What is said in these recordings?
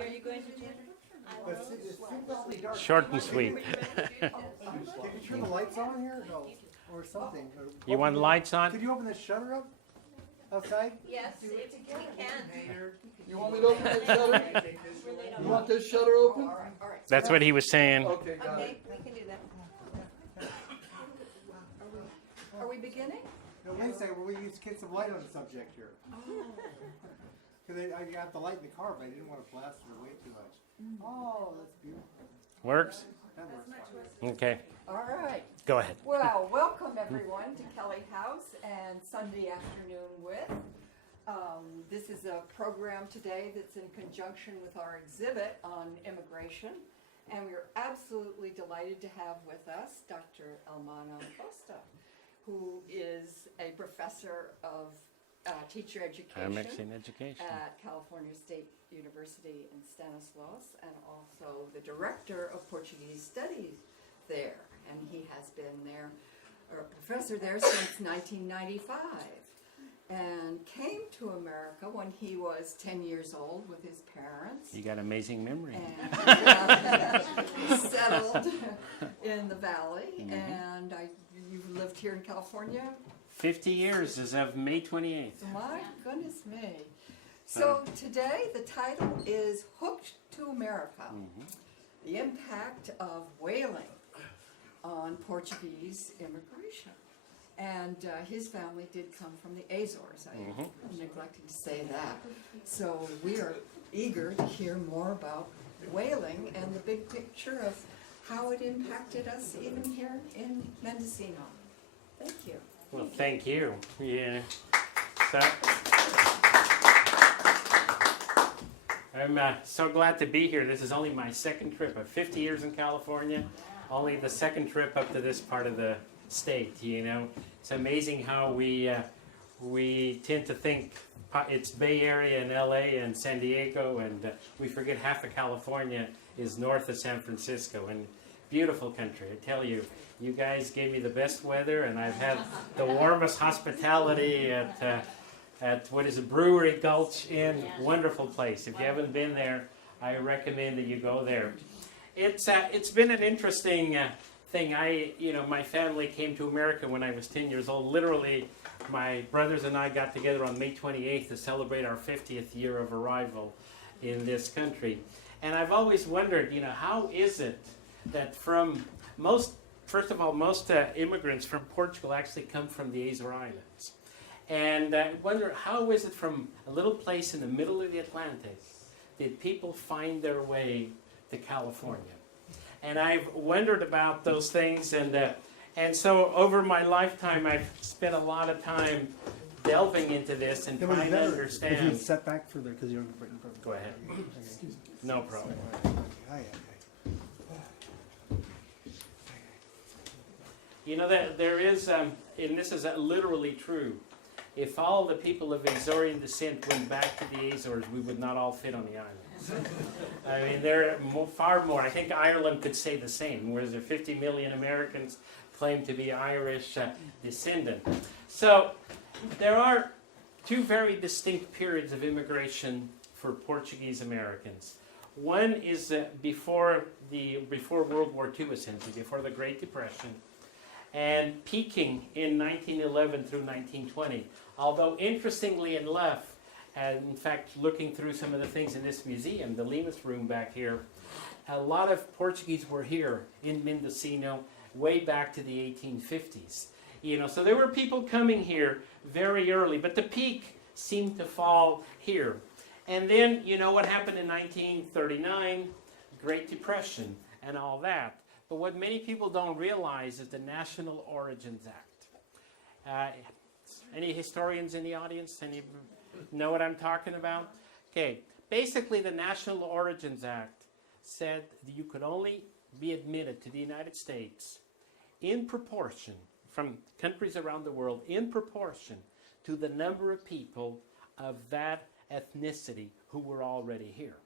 Are you going to do Short and sweet. Can you turn the lights on here? No. Or something. You want lights on? Could you open the shutter up outside? Yes, we can. You want me to open that shutter? You want this shutter open? That's what he was saying. Okay, got Okay, it. we can do that. Are we beginning? No, Wednesday, we used to get some light on the subject here. Because I got the light in the car, but I didn't want to blast it way too much. Oh, that's beautiful. Works? That works fine. Okay. All right. Go ahead. Well, welcome everyone to Kelly House and Sunday Afternoon with. This is a program today that's in conjunction with our exhibit on immigration. And we're absolutely delighted to have with us Dr. Elmana Costa, who is a professor of teacher education Mixing education. at California State University in Stanislaus, and also the director of Portuguese studies there. And he has been there, or a professor there since 1995, and came to America when he was 10 years old with his parents. You got amazing memory. And settled in the valley. Mm-hmm. And you've lived here in California? 50 years as of May 28th. My goodness me. So today the title is Hooked to America, the impact of whaling on Portuguese immigration. And his family did come from the Azores. I neglected to say that. So we are eager to hear more about whaling and the big picture of how it impacted us even here in Mendocino. Thank you. Well, thank you. Yeah. So, I'm so glad to be here. This is only my second trip. I'm 50 years in California, only the second trip up to this part of the state. You know, it's amazing how we tend to think it's Bay Area and LA and San Diego, and we forget half of California is north of San Francisco. And beautiful country, I tell you. You guys gave me the best weather, and I've had the warmest hospitality at what is a Brewery Gulch Inn. Wonderful place. If you haven't been there, I recommend that you go there. It's been an interesting thing. My family came to America when I was 10 years old. Literally, my brothers and I got together on May 28th to celebrate our 50th year of arrival in this country. And I've always wondered, how is it that most immigrants from Portugal actually come from the Azores Islands. And I wonder, how is it from a little place in the middle of the Atlantic did people find their way to California? And I've wondered about those things, and so over my lifetime I've spent a lot of time delving into this and trying to understand. If you set back further, because you're right in front of Go ahead. Excuse me. No problem. Hi. That there is, and this is literally true, if all the people of Azorean descent went back to the Azores, we would not all fit on the islands. I mean, there are far more. I think Ireland could say the same, whereas there are 50 million Americans claim to be Irish descendant. So there are two very distinct periods of immigration for Portuguese Americans. One is before World War II, essentially, before the Great Depression, and peaking in 1911 through 1920. Although, interestingly enough, and in fact, looking through some of the things in this museum, the Lemus room back here, a lot of Portuguese were here in Mendocino way back to the 1850s. So there were people coming here very early, but the peak seemed to fall here. And then, what happened in 1939, Great Depression and all that. But what many people don't realize is the National Origins Act. Any historians in the audience? Any know what I'm talking about? Okay. Basically, the National Origins Act said that you could only be admitted to the United States in proportion, from countries around the world, in proportion to the number of people of that ethnicity who were already here.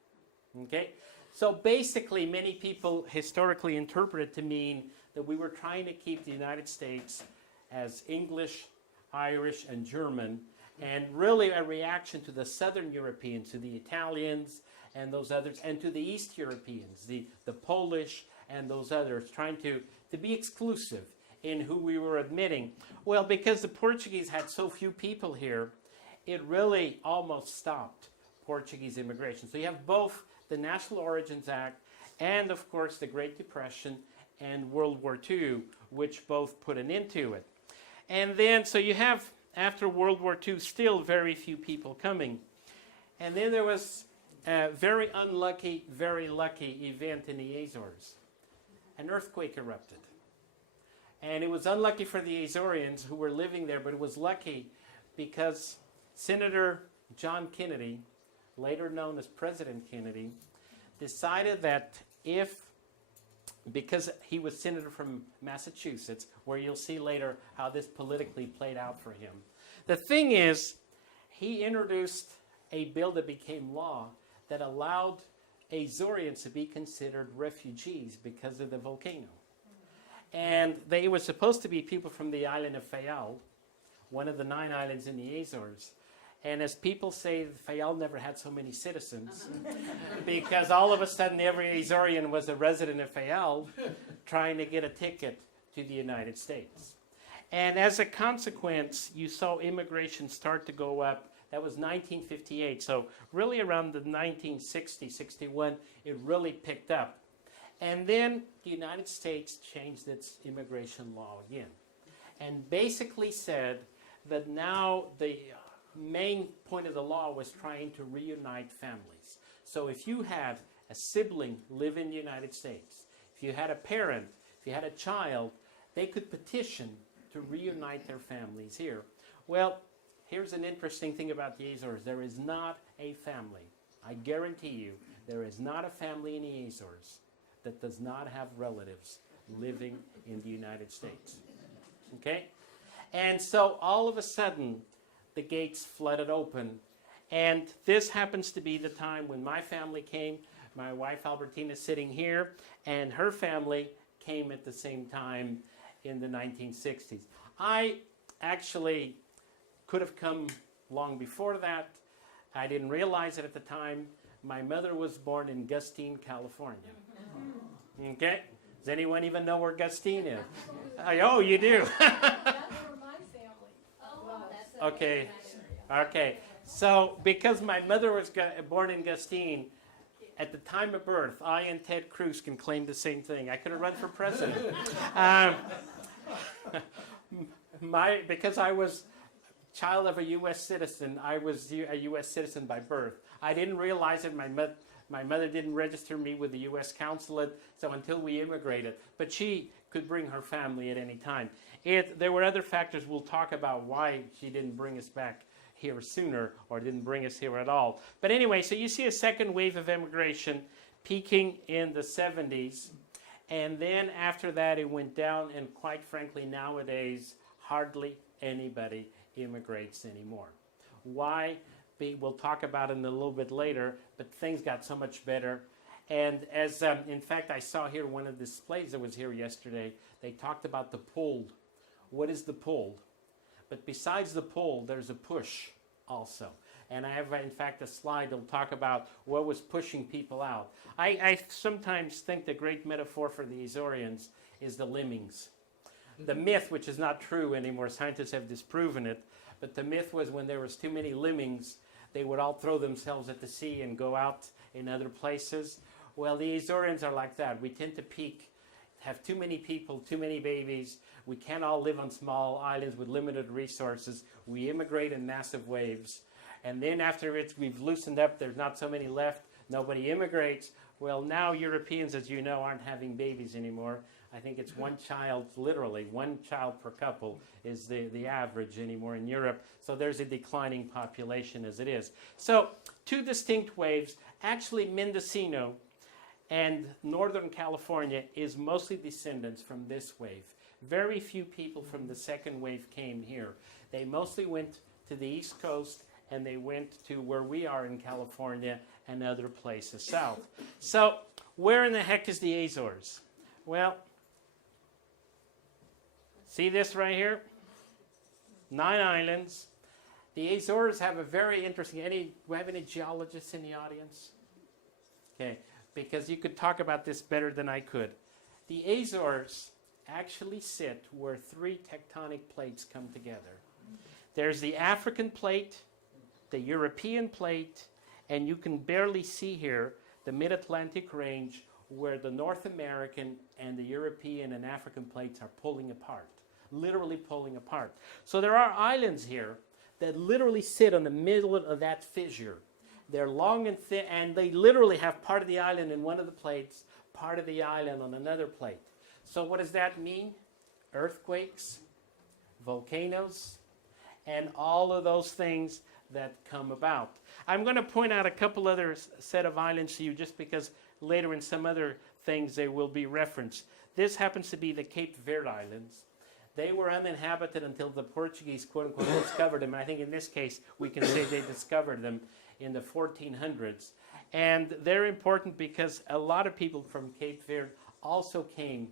Okay? So basically, many people historically interpret it to mean that we were trying to keep the United States as English, Irish, and German, And really a reaction to the Southern Europeans, to the Italians and those others, and to the East Europeans, the Polish and those others, trying to be exclusive in who we were admitting. Well, because the Portuguese had so few people here, it really almost stopped Portuguese immigration. So you have both the National Origins Act and, of course, the Great Depression and World War II, which both put an end to it. And then, so you have, after World War II, still very few people coming. And then there was a very unlucky, very lucky event in the Azores. An earthquake erupted. And it was unlucky for the Azoreans who were living there, but it was lucky because Senator John Kennedy, later known as President Kennedy, decided that because he was senator from Massachusetts, where you'll see later how this politically played out for him. The thing is, he introduced a bill that became law that allowed Azoreans to be considered refugees because of the volcano. And they were supposed to be people from the island of Fayal, one of the 9 islands in the Azores. And as people say, Fayal never had so many citizens because all of a sudden every Azorean was a resident of Fayal trying to get a ticket to the United States. And as a consequence, you saw immigration start to go up. That was 1958. So really around the 1960, 61, it really picked up. And then the United States changed its immigration law again and basically said that now the main point of the law was trying to reunite families. So if you had a sibling live in the United States, if you had a parent, if you had a child, they could petition to reunite their families here. Well, here's an interesting thing about the Azores. There is not a family, I guarantee you, there is not a family in the Azores that does not have relatives living in the United States. Okay? And so all of a sudden, the gates flooded open. And this happens to be the time when my family came. My wife Albertina is sitting here, and her family came at the same time in the 1960s. I actually could have come long before that. I didn't realize it at the time. My mother was born in Gustine, California. Okay? Does anyone even know where Gustine is? Oh, you do? Okay. Okay. So, because my mother was born in Gustine, at the time of birth, I and Ted Cruz can claim the same thing. I could have run for president. Because I was child of a U.S. citizen, I was a U.S. citizen by birth. I didn't realize it. My mother didn't register me with the U.S. consulate, so until we immigrated. But she could bring her family at any time. There were other factors. We'll talk about why she didn't bring us back here sooner or didn't bring us here at all. But anyway, so you see a second wave of immigration peaking in the 70s. And then after that, it went down. And quite frankly, nowadays, hardly anybody immigrates anymore. Why? We'll talk about it a little bit later, but things got so much better. And as, in fact, I saw here one of the displays that was here yesterday, they talked about the pull. What is the pull? But besides the pull, there's a push also. And I have, in fact, a slide that'll talk about what was pushing people out. I sometimes think the great metaphor for the Azoreans is the lemmings. The myth, which is not true anymore, scientists have disproven it, but the myth was when there was too many lemmings, they would all throw themselves at the sea and go out in other places. Well, the Azoreans are like that. We tend to peak, have too many people, too many babies. We can't all live on small islands with limited resources. We immigrate in massive waves. And then after we've loosened up, there's not so many left, nobody immigrates. Well, now Europeans, as you know, aren't having babies anymore. I think it's one child, literally, one child per couple is the average anymore in Europe. So there's a declining population as it is. So 2 distinct waves. Actually, Mendocino and Northern California is mostly descendants from this wave. Very few people from the second wave came here. They mostly went to the East Coast and they went to where we are in California and other places south. So where in the heck is the Azores? Well, see this right here? 9 islands. The Azores have a very interesting. Do we have any geologists in the audience? Okay, because you could talk about this better than I could. The Azores actually sit where three tectonic plates come together. There's the African plate, the European plate, and you can barely see here the Mid-Atlantic range where the North American and the European and African plates are pulling apart, literally pulling apart. So there are islands here that literally sit on the middle of that fissure. They're long and thin, and they literally have part of the island in one of the plates, part of the island on another plate. So what does that mean? Earthquakes, volcanoes, and all of those things that come about. I'm going to point out a couple other set of islands to you just because later in some other things they will be referenced. This happens to be the Cape Verde Islands. They were uninhabited until the Portuguese, quote-unquote, discovered them. I think in this case we can say they discovered them in the 1400s. And they're important because a lot of people from Cape Verde also came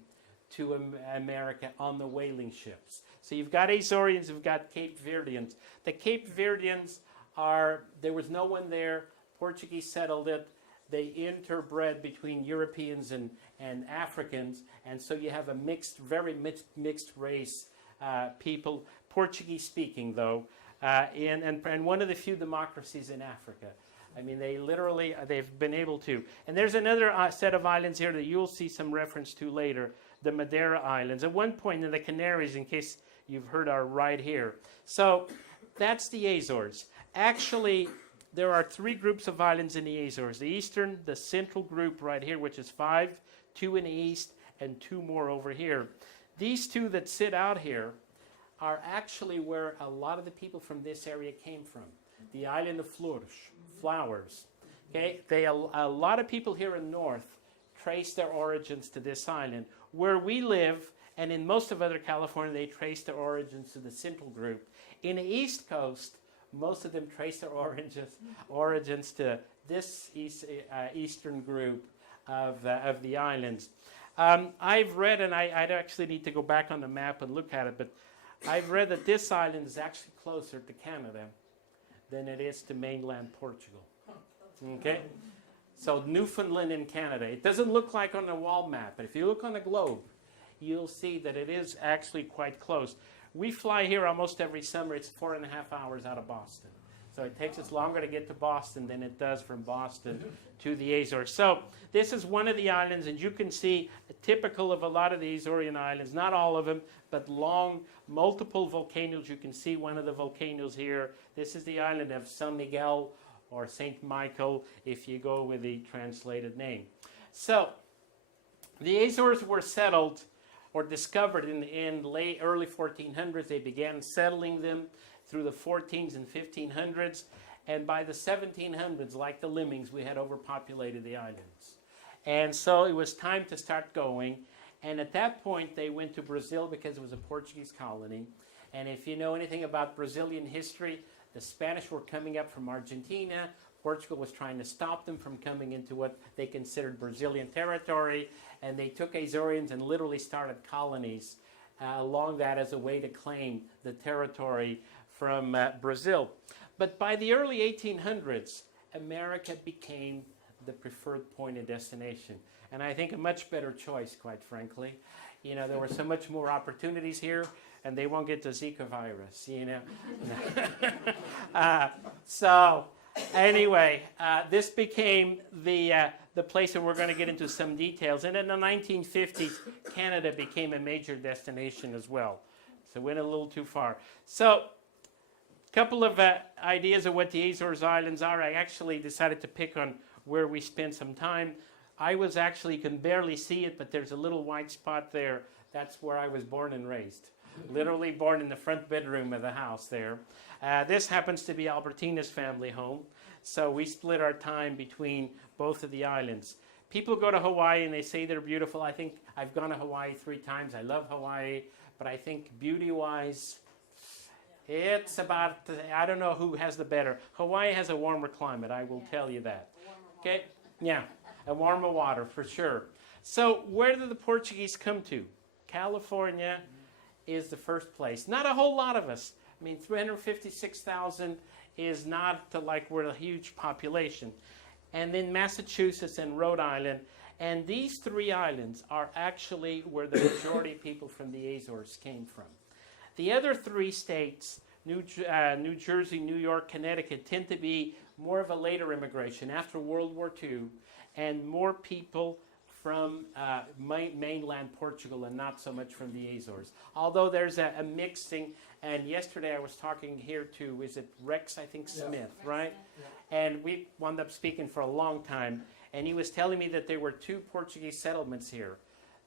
to America on the whaling ships. So you've got Azorians, you've got Cape Verdeans. The Cape Verdeans there was no one there. Portuguese settled it. They interbred between Europeans and Africans, and so you have a very mixed race people, Portuguese speaking though, and one of the few democracies in Africa. I mean, they've been able to. And there's another set of islands here that you'll see some reference to later, the Madeira Islands. At one point in the Canaries, in case you've heard, are right here. So that's the Azores. Actually, there are three groups of islands in the Azores. The eastern, the central group right here, which is 5, 2 in the east, and 2 more over here. These 2 that sit out here are actually where a lot of the people from this area came from. The island of flowers. Okay, a lot of people here in north trace their origins to this island. Where we live, and in most of other California, they trace their origins to the central group. In the East Coast, most of them trace their origins to this eastern group of the islands. I've read, and I'd actually need to go back on the map and look at it, but I've read that this island is actually closer to Canada than it is to mainland Portugal. Okay? So Newfoundland in Canada. It doesn't look like on the wall map, but if you look on the globe, you'll see that it is actually quite close. We fly here almost every summer. It's 4.5 hours out of Boston. So it takes us longer to get to Boston than it does from Boston to the Azores. So this is one of the islands, and you can see typical of a lot of the Azorean islands, not all of them, but long, multiple volcanoes. You can see one of the volcanoes here. This is the island of San Miguel or St. Michael, if you go with the translated name. So the Azores were settled or discovered in the early 1400s. They began settling them through the 14s and 1500s. And by the 1700s, like the lemmings, we had overpopulated the islands. And so it was time to start going. And at that point, they went to Brazil because it was a Portuguese colony. And if you know anything about Brazilian history, the Spanish were coming up from Argentina. Portugal was trying to stop them from coming into what they considered Brazilian territory. And they took Azorians and literally started colonies along that as a way to claim the territory from Brazil. But by the early 1800s, America became the preferred point of destination. And I think a much better choice, quite frankly. You know, there were so much more opportunities here, and they won't get the Zika virus, you know. So anyway, this became the place, and we're going to get into some details. And in the 1950s, Canada became a major destination as well. So went a little too far. So a couple of ideas of what the Azores Islands are. I actually decided to pick on where we spent some time. I was actually, you can barely see it, but there's a little white spot there. That's where I was born and raised. Literally born in the front bedroom of the house there. This happens to be Albertina's family home. So we split our time between both of the islands. People go to Hawaii and they say they're beautiful. I think I've gone to Hawaii 3 times. I love Hawaii, but I think beauty-wise, it's about, I don't know who has the better. Hawaii has a warmer climate, I will tell you that. Okay? Yeah, a warmer water for sure. So where did the Portuguese come to? California is the first place. Not a whole lot of us I mean, 356,000 is not like we're a huge population. And then Massachusetts and Rhode Island. And these three islands are actually where the majority of people from the Azores came from. The other three states, New Jersey, New York, Connecticut, tend to be more of a later immigration after World War II, and more people from mainland Portugal and not so much from the Azores. Although there's a mixing, and yesterday I was talking here to, is it Rex, I think, Smith, right? And we wound up speaking for a long time, and he was telling me that there were two Portuguese settlements here.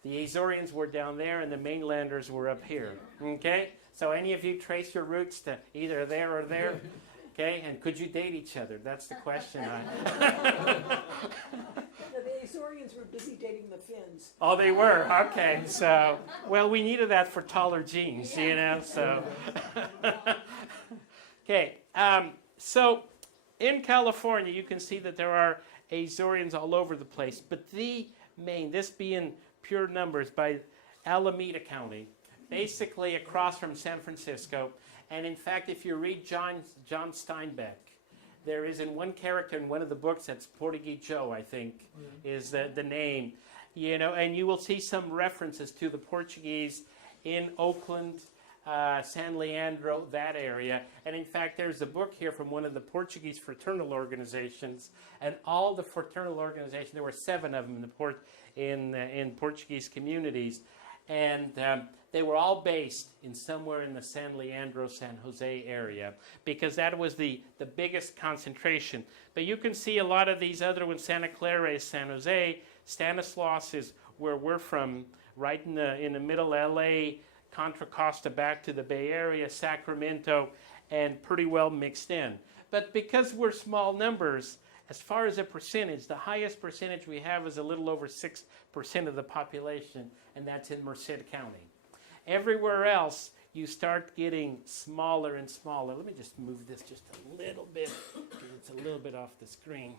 The Azorians were down there, and the mainlanders were up here, okay? So any of you trace your roots to either there or there? Okay, and could you date each other? That's the question. The Azorians were busy dating the Finns. Oh, they were? Okay, so, well, we needed that for taller genes, you know, so. Okay, so in California, you can see that there are Azorians all over the place, but the main, this being pure numbers by Alameda County, basically across from San Francisco. And in fact, if you read John Steinbeck, there is in one character in one of the books, that's Portuguese Joe, I think, is the name, you know, and you will see some references to the Portuguese in Oakland, San Leandro, that area. And in fact, there's a book here from one of the Portuguese fraternal organizations, and all the fraternal organizations, there were 7 of them in Portuguese communities, and they were all based in somewhere in the San Leandro, San Jose area, because that was the biggest concentration. But you can see a lot of these other ones. Santa Clara is San Jose. Stanislaus is where we're from, right in the middle LA, Contra Costa back to the Bay Area, Sacramento, and pretty well mixed in. But because we're small numbers, as far as a percentage, the highest percentage we have is a little over 6% of the population, and that's in Merced County. Everywhere else, you start getting smaller and smaller. Let me just move this just a little bit, because it's a little bit off the screen.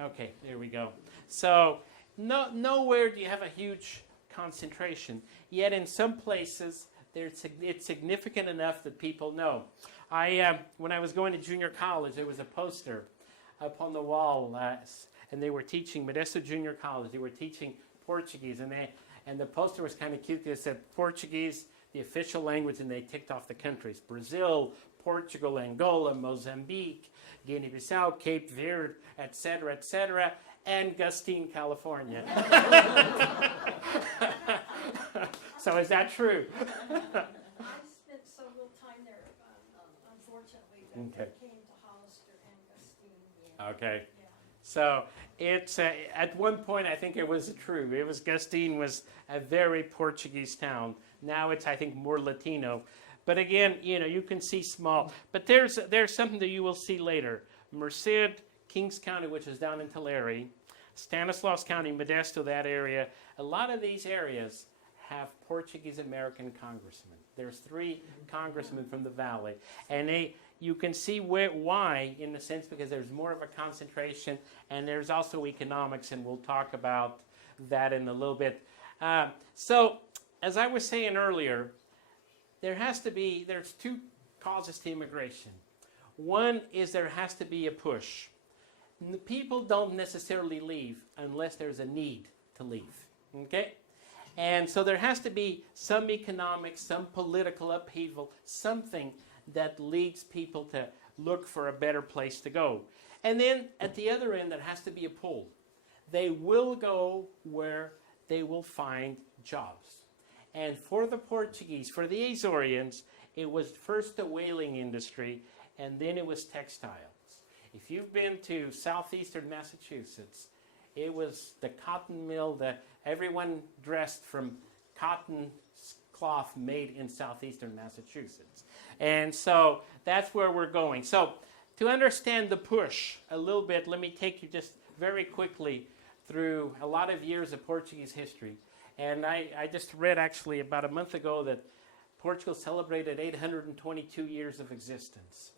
Okay, there we go. So nowhere do you have a huge concentration. Yet in some places, it's significant enough that people know. When I was going to junior college, there was a poster up on the wall, and they were teaching Modesto Junior College. They were teaching Portuguese, and the poster was kind of cute. They said Portuguese, the official language, and they ticked off the countries: Brazil, Portugal, Angola, Mozambique, Guinea-Bissau, Cape Verde, etc., and Gustine, California. So is that true? I spent so little time there, unfortunately, that Okay. I came to Hollister and Gustine. Okay. Yeah. So it's at one point I think it was true. It was Gustine was a very Portuguese town. Now it's I think more Latino. But again, you know, you can see small. But there's something that you will see later. Merced, Kings County, which is down in Tulare, Stanislaus County, Modesto, that area. A lot of these areas have Portuguese American congressmen. There's 3 congressmen from the valley, and you can see why, in a sense, because there's more of a concentration, and there's also economics, and we'll talk about that in a little bit. So, as I was saying earlier, there's 2 causes to immigration. One is there has to be a push. People don't necessarily leave unless there's a need to leave, okay? And so there has to be some economics, some political upheaval, something that leads people to look for a better place to go. And then at the other end, there has to be a pull. They will go where they will find jobs. And for the Portuguese, for the Azorians, it was first the whaling industry, and then it was textiles. If you've been to southeastern Massachusetts, it was the cotton mill that everyone dressed from cotton cloth made in southeastern Massachusetts. And so that's where we're going. So to understand the push a little bit, let me take you just very quickly through a lot of years of Portuguese history. And I just read actually about a month ago that Portugal celebrated 822 years of existence.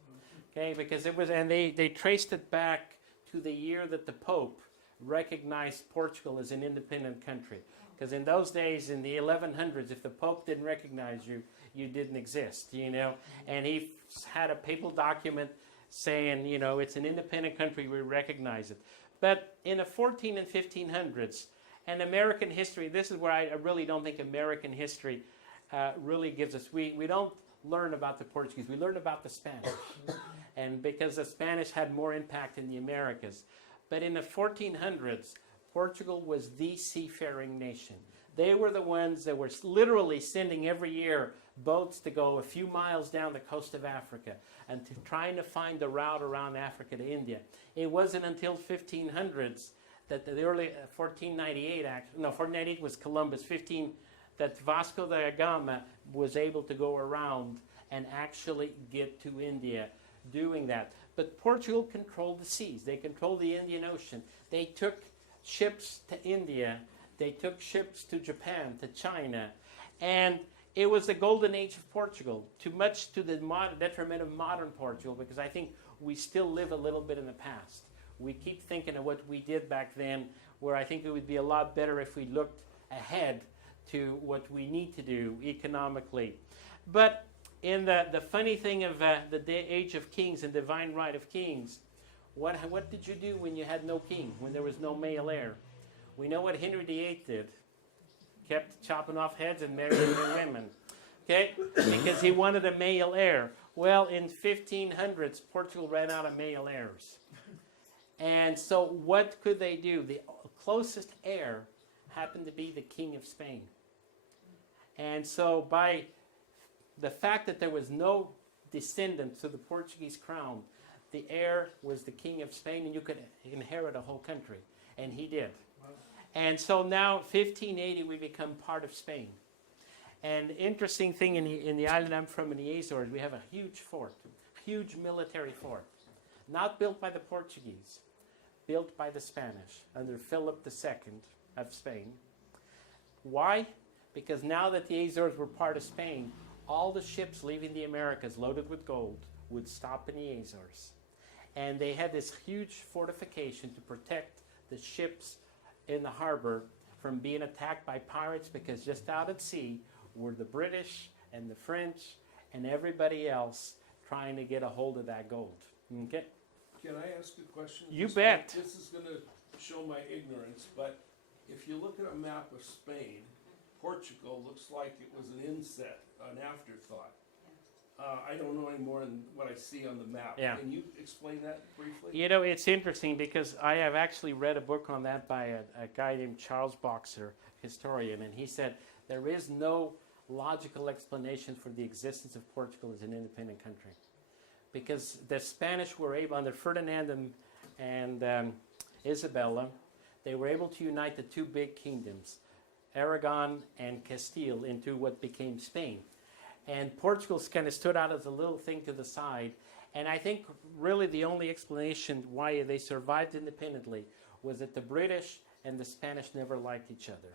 Okay, because it was, and they traced it back to the year that the Pope recognized Portugal as an independent country. Because in those days, in the 1100s, if the Pope didn't recognize you, you didn't exist, you know. And he had a papal document saying, you know, it's an independent country, we recognize it. But in the 14 and 1500s, and American history, this is where I really don't think American history really gives us, we don't learn about the Portuguese, we learn about the Spanish. And because the Spanish had more impact in the Americas. But in the 1400s, Portugal was the seafaring nation. They were the ones that were literally sending every year boats to go a few miles down the coast of Africa and trying to find the route around Africa to India. It wasn't until 1500s that the early 1498 was Columbus. That Vasco da Gama was able to go around and actually get to India doing that. But Portugal controlled the seas. They controlled the Indian Ocean. They took ships to India. They took ships to Japan, to China. And it was the golden age of Portugal, too much to the detriment of modern Portugal, because I think we still live a little bit in the past. We keep thinking of what we did back then, where I think it would be a lot better if we looked ahead to what we need to do economically. But in the funny thing of the age of kings and divine right of kings, what did you do when you had no king, when there was no male heir? We know what Henry VIII did. Kept chopping off heads and marrying new women. Okay? Because he wanted a male heir. Well, in 1500s, Portugal ran out of male heirs. And so what could they do? The closest heir happened to be the King of Spain. And so by the fact that there was no descendant to the Portuguese crown, the heir was the King of Spain, and you could inherit a whole country. And he did. And so now, 1580, we become part of Spain. And interesting thing in the island I'm from, in the Azores, we have a huge fort, huge military fort. Not built by the Portuguese, built by the Spanish under Philip II of Spain. Why? Because now that the Azores were part of Spain, all the ships leaving the Americas loaded with gold would stop in the Azores. And they had this huge fortification to protect the ships in the harbor from being attacked by pirates, because just out at sea were the British and the French and everybody else trying to get a hold of that gold. Okay? Can I ask a question? You bet. This is going to show my ignorance, but if you look at a map of Spain, Portugal looks like it was an inset, an afterthought. I don't know any more than what I see on the map. Yeah. Can you explain that briefly? You know, it's interesting because I have actually read a book on that by a guy named Charles Boxer, historian, and he said there is no logical explanation for the existence of Portugal as an independent country. Because the Spanish were able, under Ferdinand and Isabella, they were able to unite the two big kingdoms, Aragon and Castile, into what became Spain. And Portugal kind of stood out as a little thing to the side. And I think really the only explanation why they survived independently was that the British and the Spanish never liked each other.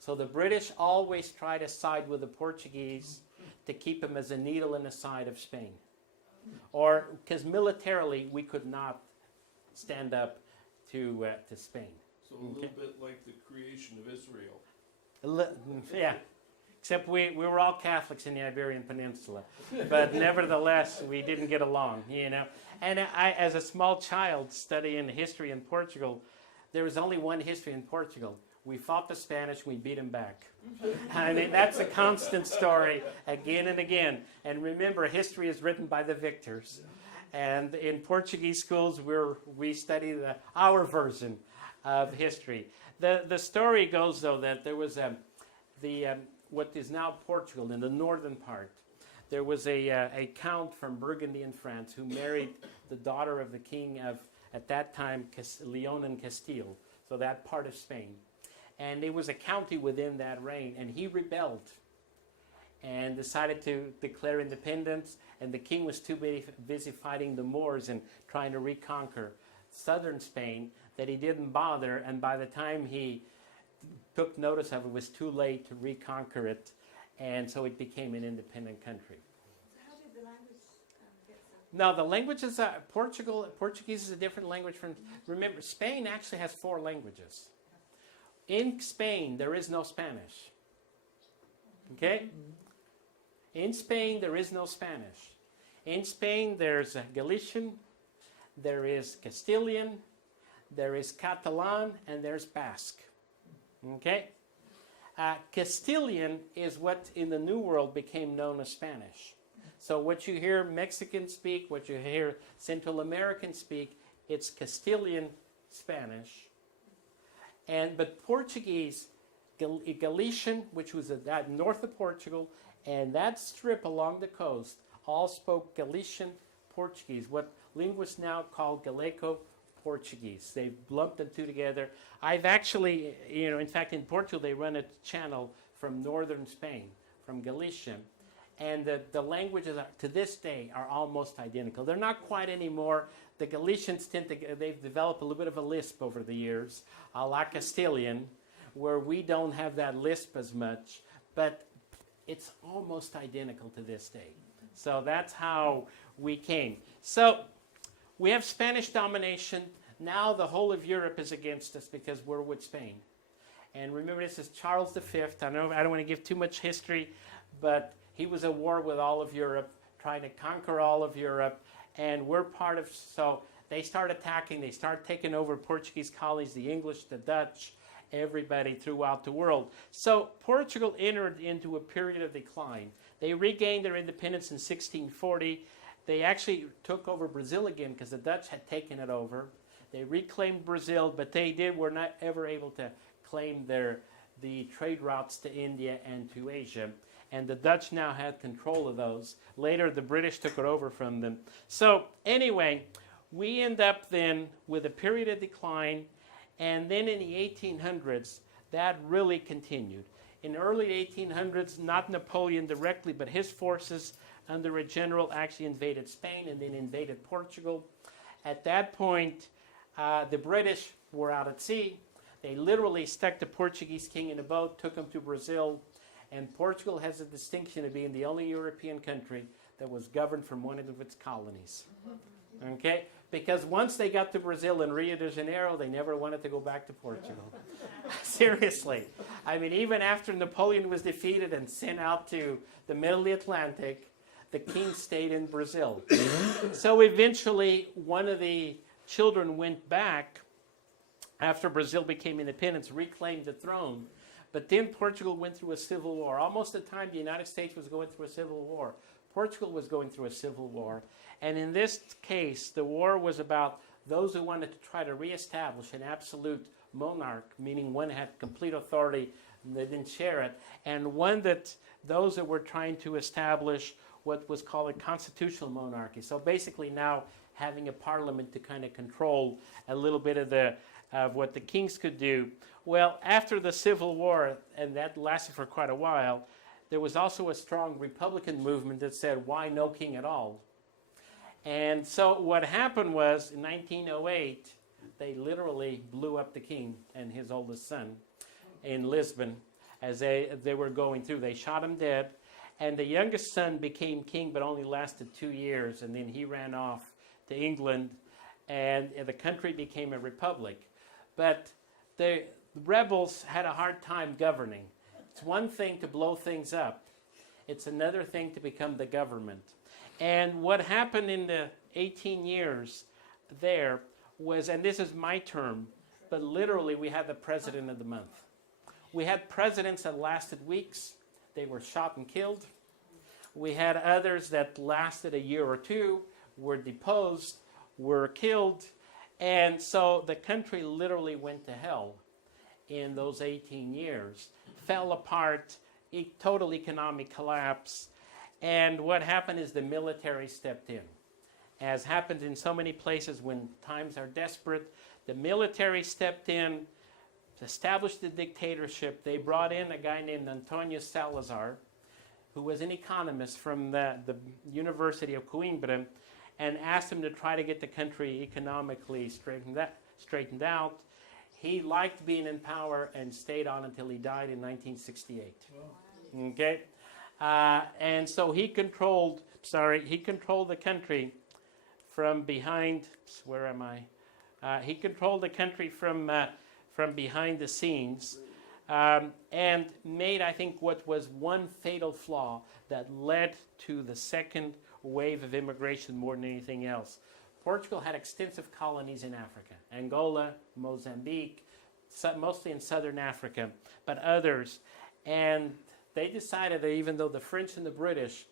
So the British always tried to side with the Portuguese to keep them as a needle in the side of Spain. Or because militarily we could not stand up to Spain. So a little bit like the creation of Israel. Yeah. Except we were all Catholics in the Iberian Peninsula. But nevertheless, we didn't get along, you know. And I, as a small child studying history in Portugal, there was only one history in Portugal. We fought the Spanish, we beat them back. I mean, that's a constant story again and again. And remember, history is written by the victors. And in Portuguese schools, we study our version of history. The story goes, though, that there was what is now Portugal, in the northern part, there was a count from Burgundy in France who married the daughter of the king of, at that time, Leon and Castile, so that part of Spain. And it was a county within that reign, and he rebelled and decided to declare independence, and the king was too busy fighting the Moors and trying to reconquer southern Spain that he didn't bother, and by the time he took notice of it, was too late to reconquer it, and so it became an independent country. So how did the language get so? Now, the language is Portuguese is a different language from, remember, Spain actually has 4 languages. In Spain, there is no Spanish. Okay? In Spain, there is no Spanish. In Spain, there's Galician, there is Castilian, there is Catalan, and there's Basque. Okay? Castilian is what in the New World became known as Spanish. So what you hear Mexicans speak, what you hear Central Americans speak, it's Castilian Spanish. But Portuguese, Galician, which was that north of Portugal, and that strip along the coast, all spoke Galician Portuguese, what linguists now call Galaico-Portuguese. They've lumped the two together. I've actually, in fact, in Portugal, they run a channel from northern Spain, from Galicia, and the languages to this day are almost identical. They're not quite anymore. The Galicians they've developed a little bit of a lisp over the years, a la Castilian, where we don't have that lisp as much, but it's almost identical to this day. So that's how we came. So we have Spanish domination. Now the whole of Europe is against us because we're with Spain. And remember, this is Charles V. I don't want to give too much history, but he was at war with all of Europe, trying to conquer all of Europe. And we're part of, so they start attacking, they start taking over Portuguese colonies, the English, the Dutch, everybody throughout the world. So Portugal entered into a period of decline. They regained their independence in 1640. They actually took over Brazil again because the Dutch had taken it over. They reclaimed Brazil, but were not ever able to claim the trade routes to India and to Asia. And the Dutch now had control of those. Later, the British took it over from them. So anyway, we end up then with a period of decline, and then in the 1800s, that really continued. In the early 1800s, not Napoleon directly, but his forces under a general actually invaded Spain and then invaded Portugal. At that point, the British were out at sea. They literally stuck the Portuguese king in a boat, took him to Brazil, and Portugal has the distinction of being the only European country that was governed from one of its colonies. Okay? Because once they got to Brazil and Rio de Janeiro, they never wanted to go back to Portugal. Seriously. I mean, even after Napoleon was defeated and sent out to the middle of the Atlantic, the king stayed in Brazil. So eventually, one of the children went back after Brazil became independent, reclaimed the throne. But then Portugal went through a civil war. Almost the time the United States was going through a civil war, Portugal was going through a civil war. And in this case, the war was about those who wanted to try to reestablish an absolute monarch, meaning one had complete authority and they didn't share it, and those that were trying to establish what was called a constitutional monarchy. So basically now having a parliament to kind of control a little bit of what the kings could do. Well, after the Civil War, and that lasted for quite a while, there was also a strong Republican movement that said, why no king at all? And so what happened was, in 1908, they literally blew up the king and his oldest son in Lisbon as they were going through. They shot him dead, and the youngest son became king, but only lasted 2 years, and then he ran off to England, and the country became a republic. But the rebels had a hard time governing. It's one thing to blow things up. It's another thing to become the government. And what happened in the 18 years there was, and this is my term, but literally we had the president of the month. We had presidents that lasted weeks. They were shot and killed. We had others that lasted a year or two, were deposed, were killed. And so the country literally went to hell in those 18 years, fell apart, total economic collapse. And what happened is the military stepped in. As happens in so many places when times are desperate, the military stepped in, established the dictatorship. They brought in a guy named Antonio Salazar, who was an economist from the University of Coimbra, and asked him to try to get the country economically straightened out. He liked being in power and stayed on until he died in 1968. Wow. Okay? And so he controlled the country from behind, where am I? He controlled the country from behind the scenes. and made, I think, what was one fatal flaw that led to the second wave of immigration more than anything else. Portugal had extensive colonies in Africa, Angola, Mozambique, mostly in southern Africa, but others. And they decided that even though the French and the British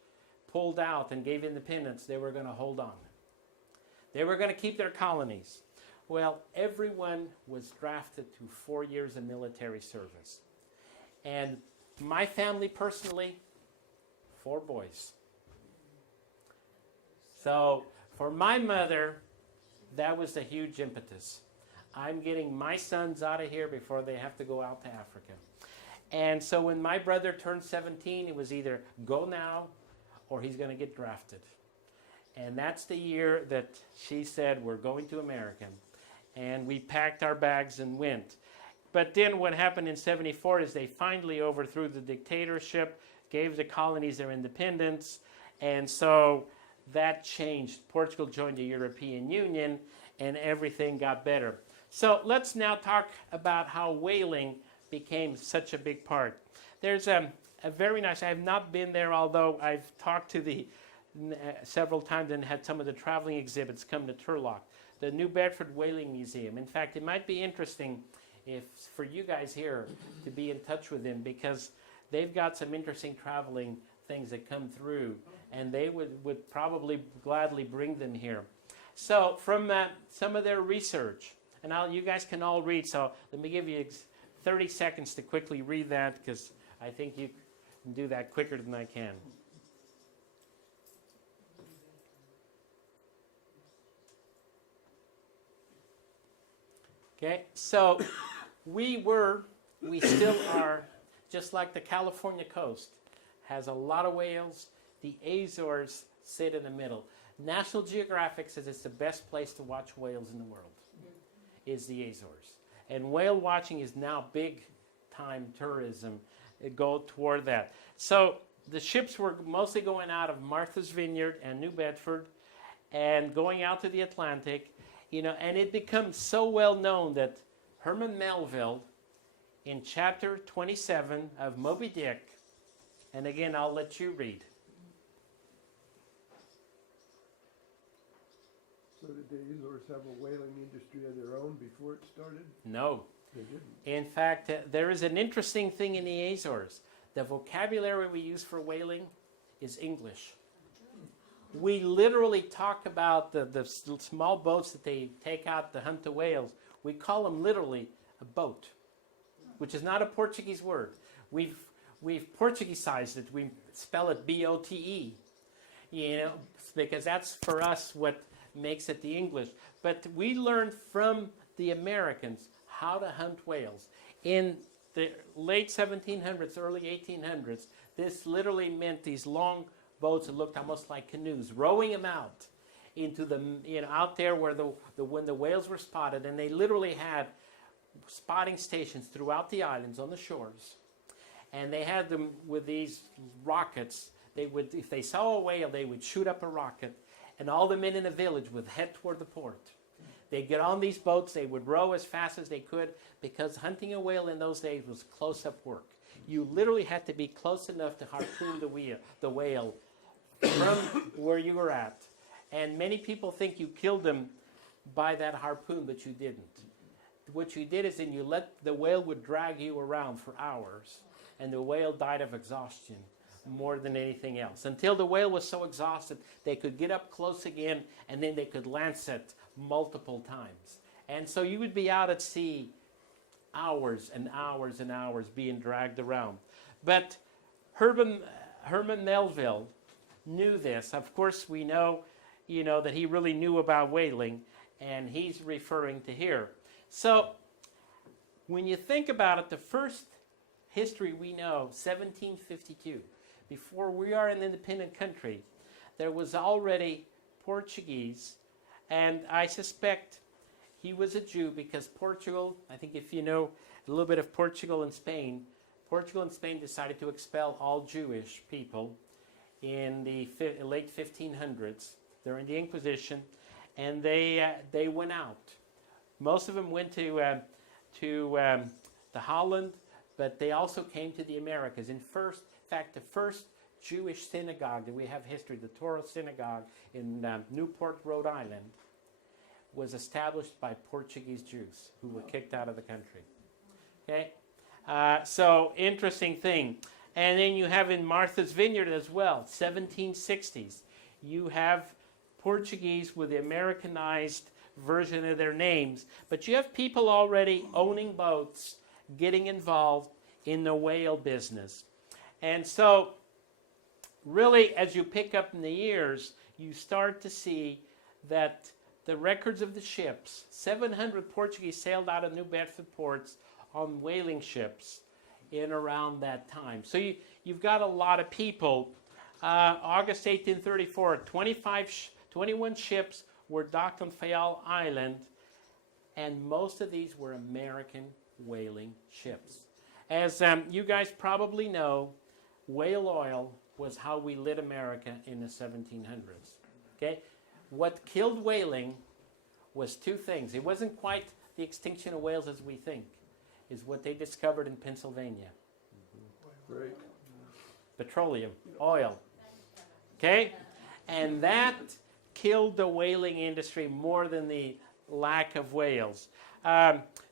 pulled out and gave independence, they were going to hold on. They were going to keep their colonies. Well, everyone was drafted to 4 years of military service. And my family personally, 4 boys. So for my mother, that was a huge impetus. I'm getting my sons out of here before they have to go out to Africa. And so when my brother turned 17, it was either go now or he's going to get drafted. And that's the year that she said, we're going to America. And we packed our bags and went. But then what happened in 74 is they finally overthrew the dictatorship, gave the colonies their independence, and so that changed. Portugal joined the European Union, and everything got better. So let's now talk about how whaling became such a big part. There's a very nice, I have not been there, although I've talked to the several times and had some of the traveling exhibits come to Turlock. The New Bedford Whaling Museum. In fact, it might be interesting for you guys here to be in touch with them, because they've got some interesting traveling things that come through, and they would probably gladly bring them here. So from some of their research, and you guys can all read, so let me give you 30 seconds to quickly read that, because I think you can do that quicker than I can. Okay, so we still are, just like the California coast has a lot of whales, the Azores sit in the middle. National Geographic says it's the best place to watch whales in the world, is the Azores. And whale watching is now big time tourism. Go toward that. So the ships were mostly going out of Martha's Vineyard and New Bedford and going out to the Atlantic. And it becomes so well known that Herman Melville, in chapter 27 of Moby Dick, and again, I'll let you read. So did the Azores have a whaling industry of their own before it started? No. They didn't. In fact, there is an interesting thing in the Azores. The vocabulary we use for whaling is English. We literally talk about the small boats that they take out to hunt the whales. We call them literally a boat, which is not a Portuguese word. We've Portuguesized it. We spell it B-O-T-E, because that's for us what makes it the English. But we learned from the Americans how to hunt whales. In the late 1700s, early 1800s, this literally meant these long boats that looked almost like canoes, rowing them out into the, out there where when the whales were spotted, and they literally had spotting stations throughout the islands on the shores, and they had them with these rockets. They would, if they saw a whale, they would shoot up a rocket, and all the men in the village would head toward the port. They'd get on these boats, they would row as fast as they could, because hunting a whale in those days was close-up work. You literally had to be close enough to harpoon the whale from where you were at. And many people think you killed them by that harpoon, but you didn't. What you did is then the whale would drag you around for hours, and the whale died of exhaustion more than anything else. Until the whale was so exhausted, they could get up close again, and then they could lance it multiple times. And so you would be out at sea hours and hours and hours being dragged around. But Herman Melville knew this. Of course, we know, that he really knew about whaling, and he's referring to here. So when you think about it, the first history we know, 1752, before we are an independent country, there was already Portuguese, and I suspect he was a Jew, because Portugal, I think if you know a little bit of Portugal and Spain decided to expel all Jewish people in the late 1500s during the Inquisition, and they went out. Most of them went to Holland, but they also came to the Americas. In fact, the first Jewish synagogue that we have history, the Torah Synagogue in Newport, Rhode Island, was established by Portuguese Jews who were kicked out of the country. Okay, so interesting thing. And then you have in Martha's Vineyard as well, 1760s. You have Portuguese with the Americanized version of their names, but you have people already owning boats, getting involved in the whale business. And so, really, as you pick up in the years, you start to see that the records of the ships, 700 Portuguese sailed out of New Bedford ports on whaling ships in around that time. So you've got a lot of people. August 1834, 21 ships were docked on Fayal Island, and most of these were American whaling ships. As you guys probably know, whale oil was how we lit America in the 1700s. Okay? What killed whaling was two things. It wasn't quite the extinction of whales as we think. Is what they discovered in Pennsylvania. Right. Petroleum, oil. Okay? And that killed the whaling industry more than the lack of whales.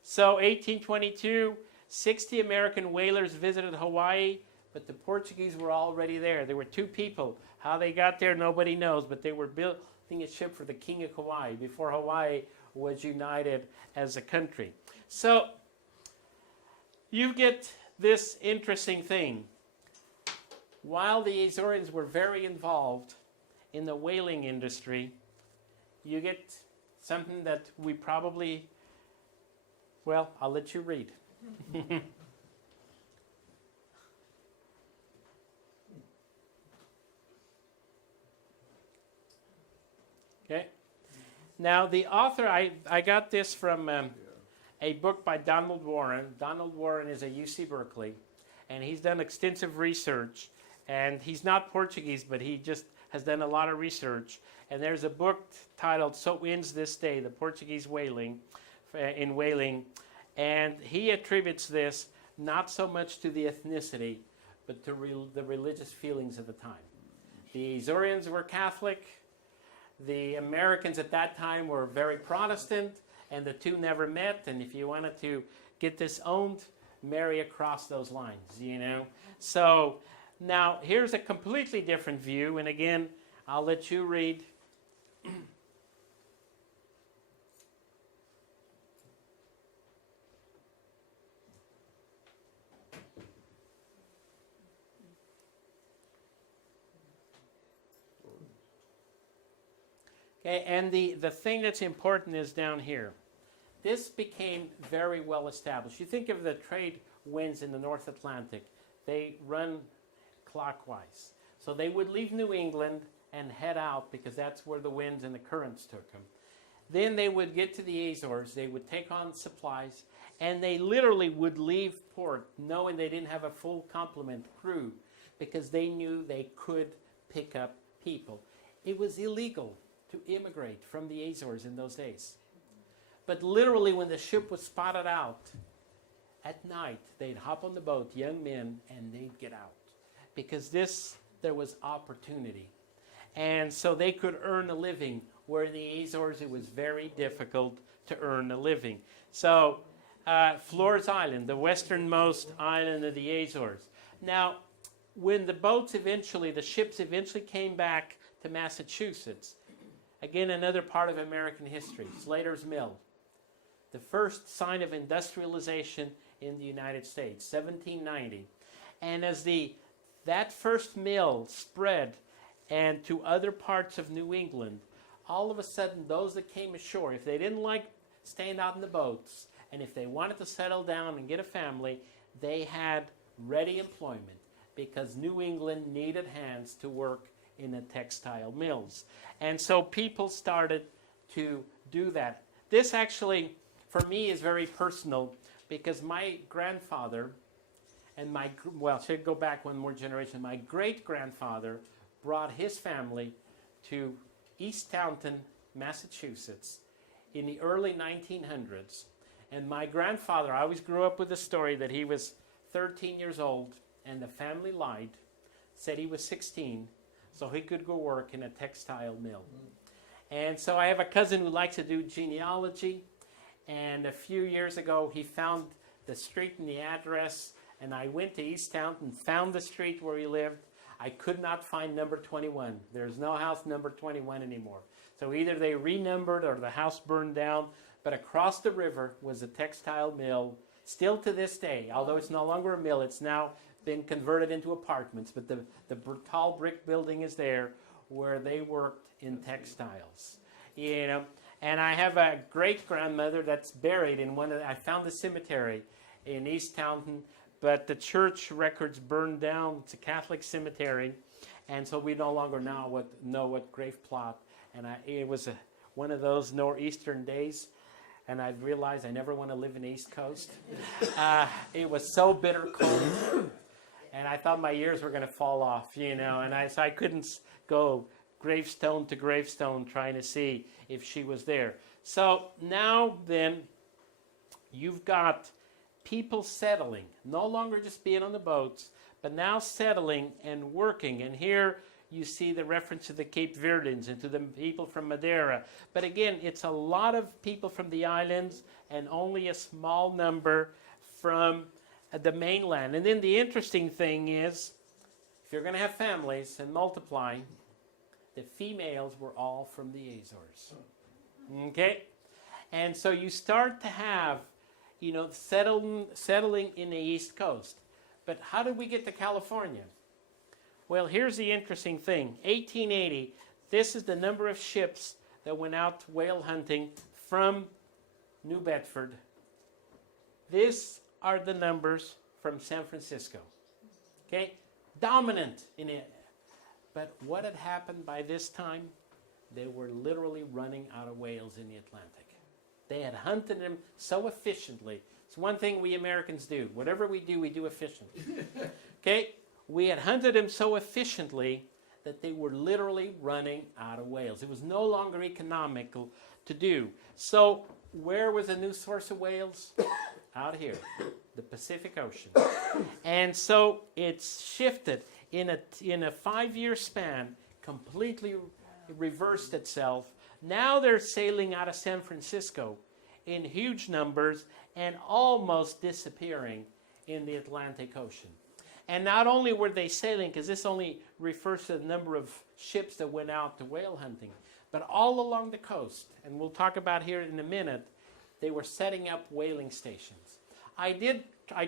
So 1822, 60 American whalers visited Hawaii, but the Portuguese were already there. There were two people. How they got there, nobody knows, but they were building a ship for the King of Hawaii before Hawaii was united as a country. So you get this interesting thing. While the Azorians were very involved in the whaling industry, you get something that we probably, well, I'll let you read. Okay. Now, the author, I got this from a book by Donald Warren. Donald Warren is at UC Berkeley, and he's done extensive research. And he's not Portuguese, but he just has done a lot of research. And there's a book titled "So Ends This Day: The Portuguese Whaling," in whaling, and he attributes this not so much to the ethnicity, but to the religious feelings of the time. The Azorians were Catholic. The Americans at that time were very Protestant, and the two never met. And if you wanted to get this owned, marry across those lines, you know. So now here's a completely different view, and again, I'll let you read. Okay, and the thing that's important is down here. This became very well established. You think of the trade winds in the North Atlantic. They run clockwise. So they would leave New England and head out because that's where the winds and the currents took them. Then they would get to the Azores. They would take on supplies, and they literally would leave port knowing they didn't have a full complement crew because they knew they could pick up people. It was illegal to immigrate from the Azores in those days. But literally when the ship was spotted out, at night they'd hop on the boat, young men, and they'd get out. Because there was opportunity. And so they could earn a living, where in the Azores it was very difficult to earn a living. So Flores Island, the westernmost island of the Azores. Now, when the ships eventually came back to Massachusetts, again, another part of American history, Slater's Mill. The first sign of industrialization in the United States, 1790. And as that first mill spread and to other parts of New England, all of a sudden those that came ashore, if they didn't like staying out in the boats, and if they wanted to settle down and get a family, they had ready employment because New England needed hands to work in the textile mills. And so people started to do that. This actually, for me, is very personal because my grandfather and should go back one more generation, my great-grandfather brought his family to East Taunton, Massachusetts in the early 1900s. And my grandfather, I always grew up with the story that he was 13 years old, and the family lied, said he was 16, so he could go work in a textile mill. And so I have a cousin who likes to do genealogy, and a few years ago he found the street and the address, and I went to Easttown and found the street where he lived. I could not find number 21. There's no house number 21 anymore. So either they renumbered or the house burned down, but across the river was a textile mill, still to this day, although it's no longer a mill, it's now been converted into apartments, but the tall brick building is there where they worked in textiles. You know, and I have a great-grandmother that's buried in I found the cemetery in East Taunton, but the church records burned down. It's a Catholic cemetery, and so we no longer know what grave plot. And it was one of those nor'eastern days, and I realized I never want to live in the East Coast. It was so bitter cold, and I thought my ears were going to fall off, you know, and so I couldn't go gravestone to gravestone trying to see if she was there. So now then, you've got people settling, no longer just being on the boats, but now settling and working. And here you see the reference to the Cape Verdeans and to the people from Madeira. But again, it's a lot of people from the islands and only a small number from the mainland. And then the interesting thing is, if you're going to have families and multiply, the females were all from the Azores. Okay? And so you start to have, you know, settling in the East Coast. But how did we get to California? Well, here's the interesting thing. 1880, this is the number of ships that went out whale hunting from New Bedford. These are the numbers from San Francisco. Okay? Dominant in it. But what had happened by this time? They were literally running out of whales in the Atlantic. They had hunted them so efficiently. It's one thing we Americans do. Whatever we do efficiently. Okay? We had hunted them so efficiently that they were literally running out of whales. It was no longer economical to do. So where was a new source of whales? Out here, the Pacific Ocean. And so it's shifted in a 5-year span, completely reversed itself. Now they're sailing out of San Francisco in huge numbers and almost disappearing in the Atlantic Ocean. And not only were they sailing, because this only refers to the number of ships that went out to whale hunting, but all along the coast, and we'll talk about here in a minute, they were setting up whaling stations. I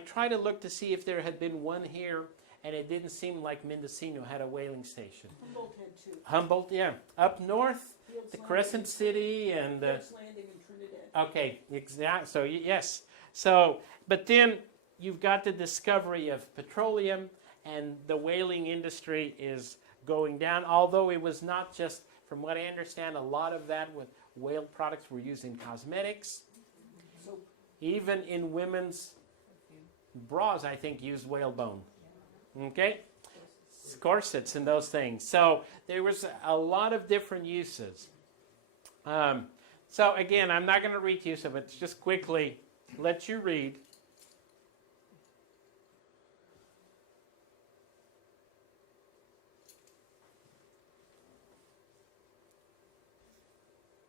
tried to look to see if there had been one here, and it didn't seem like Mendocino had a whaling station. Humboldt had two. Humboldt, yeah. Up north, Fields the Landing Crescent City and... Fields Landing in Trinidad. Okay, exactly. So, yes. So, but then you've got the discovery of petroleum, and the whaling industry is going down, although it was not just, from what I understand, a lot of that with whale products were used in cosmetics. So Even in women's bras, I think, used whalebone. Okay? Corsets and those things. So there was a lot of different uses. So again, I'm not going to read to you, so but just quickly let you read.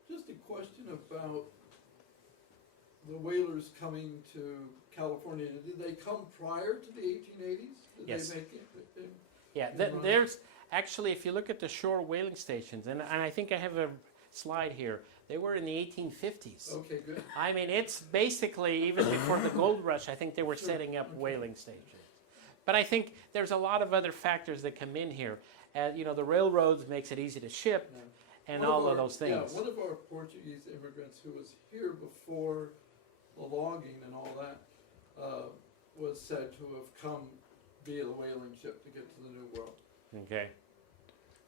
Just a question about the whalers coming to California. Did they come prior to the 1880s? Did Yes. they make it? Yeah, Right. there's actually, if you look at the shore whaling stations, and I think I have a slide here, they were in the 1850s. Okay, good. I mean, it's basically, even before the gold rush, I think they were setting up whaling stations. But I think there's a lot of other factors that come in here. You know, the railroads makes it easy to ship, and One all our- of those things. Yeah, one of our Portuguese immigrants who was here before the logging and all that was said to have come via the whaling ship to get to the New World. Okay.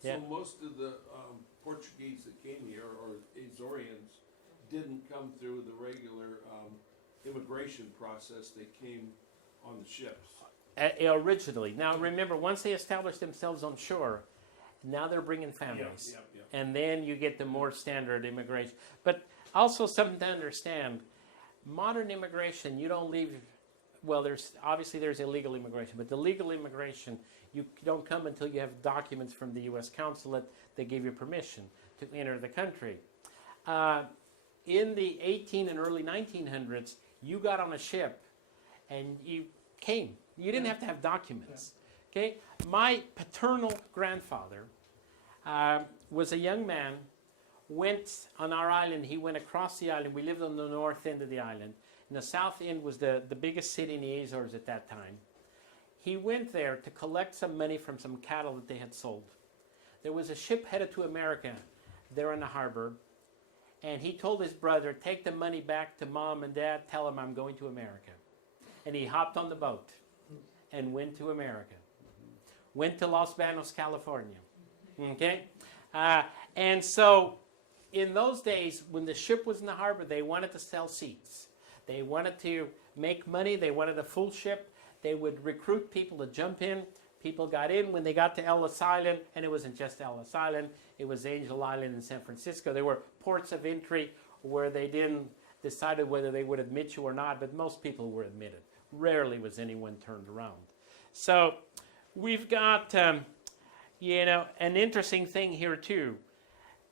Yeah. So most of the Portuguese that came here, or Azorians, didn't come through the regular immigration process. They came on the ships. Originally. Now, remember, once they established themselves on shore, now they're bringing families. Yeah. And then you get the more standard immigration. But also something to understand, modern immigration, you don't leave well, there's illegal immigration, but the legal immigration, you don't come until you have documents from the U.S. consulate that give you permission to enter the country. In the 18 and early 1900s, you got on a ship and you came. You didn't have to have documents. Okay? My paternal grandfather was a young man, went on our island. He went across the island. We lived on the north end of the island. And the south end was the biggest city in the Azores at that time. He went there to collect some money from some cattle that they had sold. There was a ship headed to America there in the harbor. And he told his brother, take the money back to Mom and Dad, tell them I'm going to America. And he hopped on the boat and went to America. Went to Los Banos, California. Okay? And so in those days, when the ship was in the harbor, they wanted to sell seats. They wanted to make money. They wanted a full ship. They would recruit people to jump in. People got in when they got to Ellis Island, and it wasn't just Ellis Island. It was Angel Island in San Francisco. There were ports of entry where they didn't decide whether they would admit you or not, but most people were admitted. Rarely was anyone turned around. So we've got, an interesting thing here too,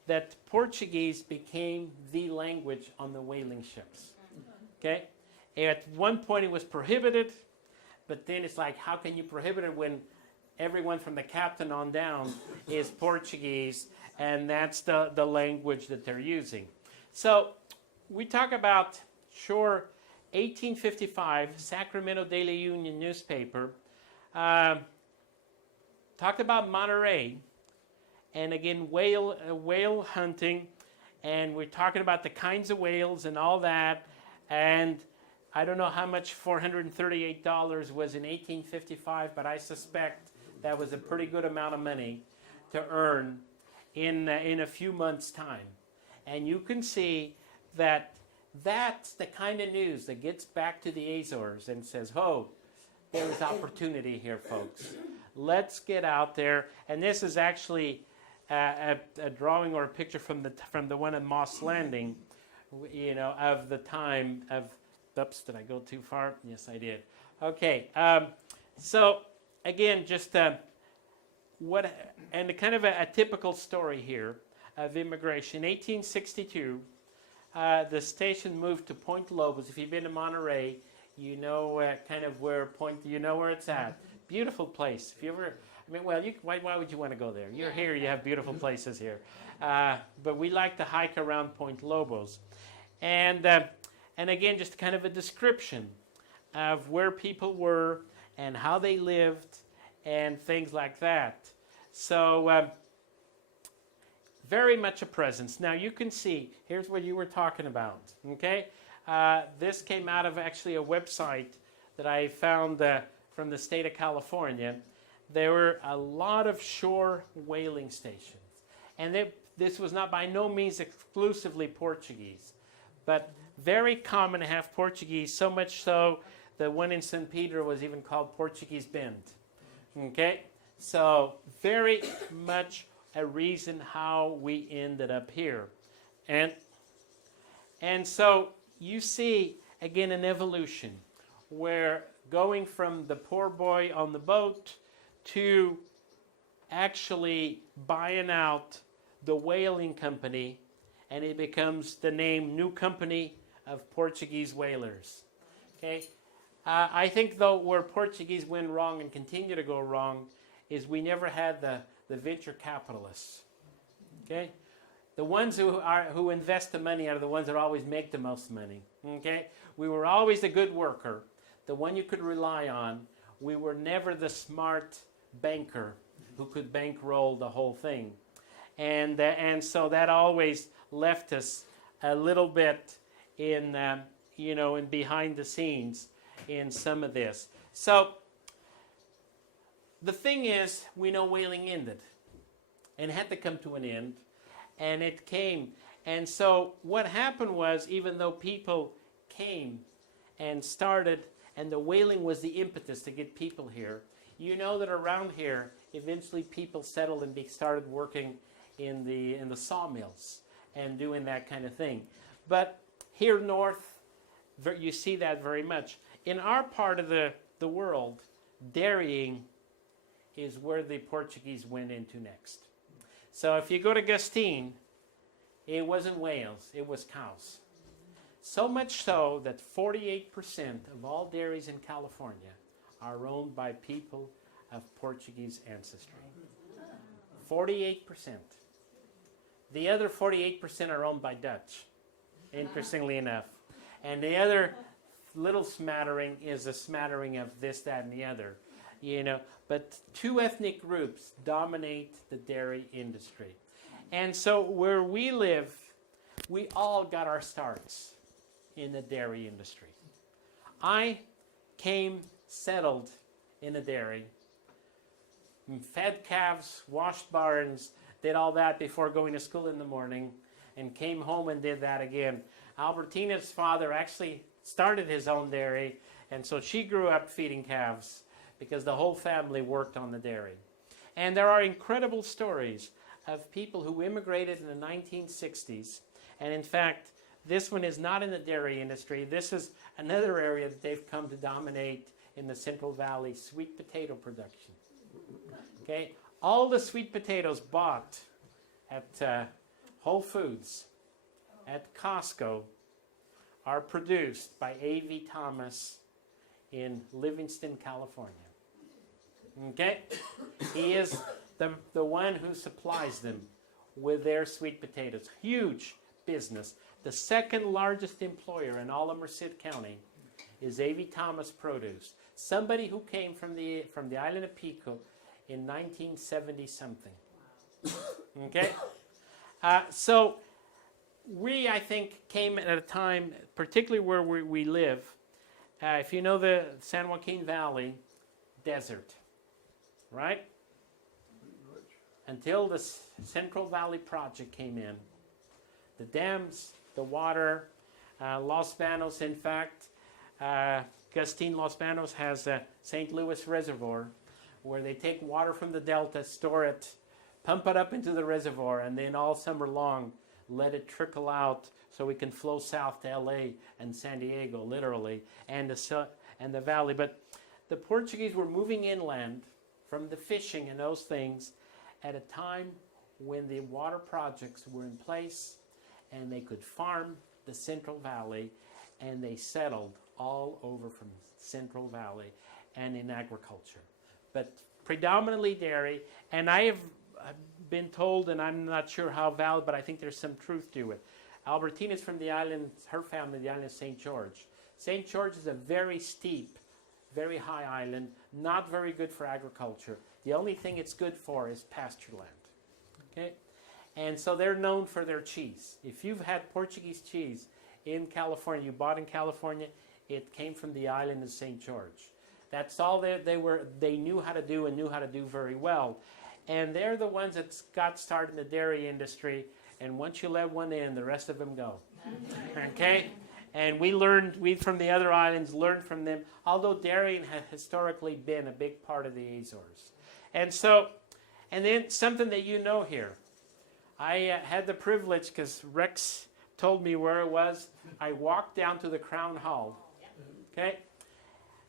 that Portuguese became the language on the whaling ships. Okay? At one point it was prohibited, but then it's like, how can you prohibit it when everyone from the captain on down is Portuguese, and that's the language that they're using. So we talk about, 1855, Sacramento Daily Union newspaper, talked about Monterey, and again, whale hunting, and we're talking about the kinds of whales and all that, and I don't know how much $438 was in 1855, but I suspect that was a pretty good amount of money to earn in a few months' time. And you can see that that's the kind of news that gets back to the Azores and says, oh, there's opportunity here, folks. Let's get out there. And this is actually a drawing or a picture from the one at Moss Landing, of the time of, oops, did I go too far? Yes, I did. Okay, so again, just and kind of a typical story here of immigration. 1862, the station moved to Point Lobos. If you've been to Monterey, you know kind of where it's at. Beautiful place. If you ever, why would you want to go there? You're here, you have beautiful places here. But we like to hike around Point Lobos. And again, just kind of a description of where people were and how they lived and things like that. So very much a presence. Now you can see, here's what you were talking about, okay? This came out of actually a website that I found from the state of California. There were a lot of shore whaling stations. And this was not by no means exclusively Portuguese, but very common to have Portuguese, so much so the one in St. Pedro was even called Portuguese Bend. Okay? So very much a reason how we ended up here. And so you see, again, an evolution where going from the poor boy on the boat to actually buying out the whaling company, and it becomes the name New Company of Portuguese Whalers. Okay? I think, though, where Portuguese went wrong and continue to go wrong is we never had the venture capitalists. Okay? The ones who invest the money are the ones that always make the most money. Okay? We were always a good worker, the one you could rely on. We were never the smart banker who could bankroll the whole thing. And so that always left us a little bit in behind the scenes in some of this. So the thing is, we know whaling ended and had to come to an end, and it came. And so what happened was, even though people came and started, and the whaling was the impetus to get people here, you know that around here, eventually people settled and started working in the sawmills and doing that kind of thing. But here north, you see that very much. in our part of the world, dairying is where the Portuguese went into next. So if you go to Gustine, it wasn't Wales, it was cows. So much so that 48% of all dairies in California are owned by people of Portuguese ancestry. 48%. The other 48% are owned by Dutch, interestingly enough. And the other little smattering is a smattering of this, that, and the other. But two ethnic groups dominate the dairy industry. And so where we live, we all got our starts in the dairy industry. I came settled in a dairy, fed calves, washed barns, did all that before going to school in the morning, and came home and did that again. Albertina's father actually started his own dairy, and so she grew up feeding calves because the whole family worked on the dairy. And there are incredible stories of people who immigrated in the 1960s, and in fact, this one is not in the dairy industry. This is another area that they've come to dominate in the Central Valley, sweet potato production. Okay, all the sweet potatoes bought at Whole Foods, at Costco, are produced by A.V. Thomas in Livingston, California. Okay, he is the one who supplies them with their sweet potatoes. Huge business. The second largest employer in all of Merced County is A.V. Thomas Produce. Somebody who came from the island of Pico in 1970 something. Okay, so we, I think, came at a time, particularly where we live. If you know the San Joaquin Valley, desert, right? Until the Central Valley Project came in, the dams, the water, Los Banos, in fact, Gustine Los Banos has a St. Louis Reservoir where they take water from the delta, store it, pump it up into the reservoir, and then all summer long let it trickle out so we can flow south to LA and San Diego, literally, and the valley. But the Portuguese were moving inland from the fishing and those things at a time when the water projects were in place and they could farm the Central Valley, and they settled all over from Central Valley and in agriculture. But predominantly dairy, and I have been told, and I'm not sure how valid, but I think there's some truth to it. Albertina's from the island, her family, the island of St. George. St. George is a very steep, very high island, not very good for agriculture. The only thing it's good for is pasture land. Okay? And so they're known for their cheese. If you've had Portuguese cheese in California, you bought in California, it came from the island of St. George. That's all they knew how to do, and knew how to do very well. And they're the ones that got started in the dairy industry, and once you let one in, the rest of them go. Okay? And we from the other islands learned from them, although dairying had historically been a big part of the Azores. And then something that you know here. I had the privilege, because Rex told me where it was, I walked down to the Crown Hall. Okay?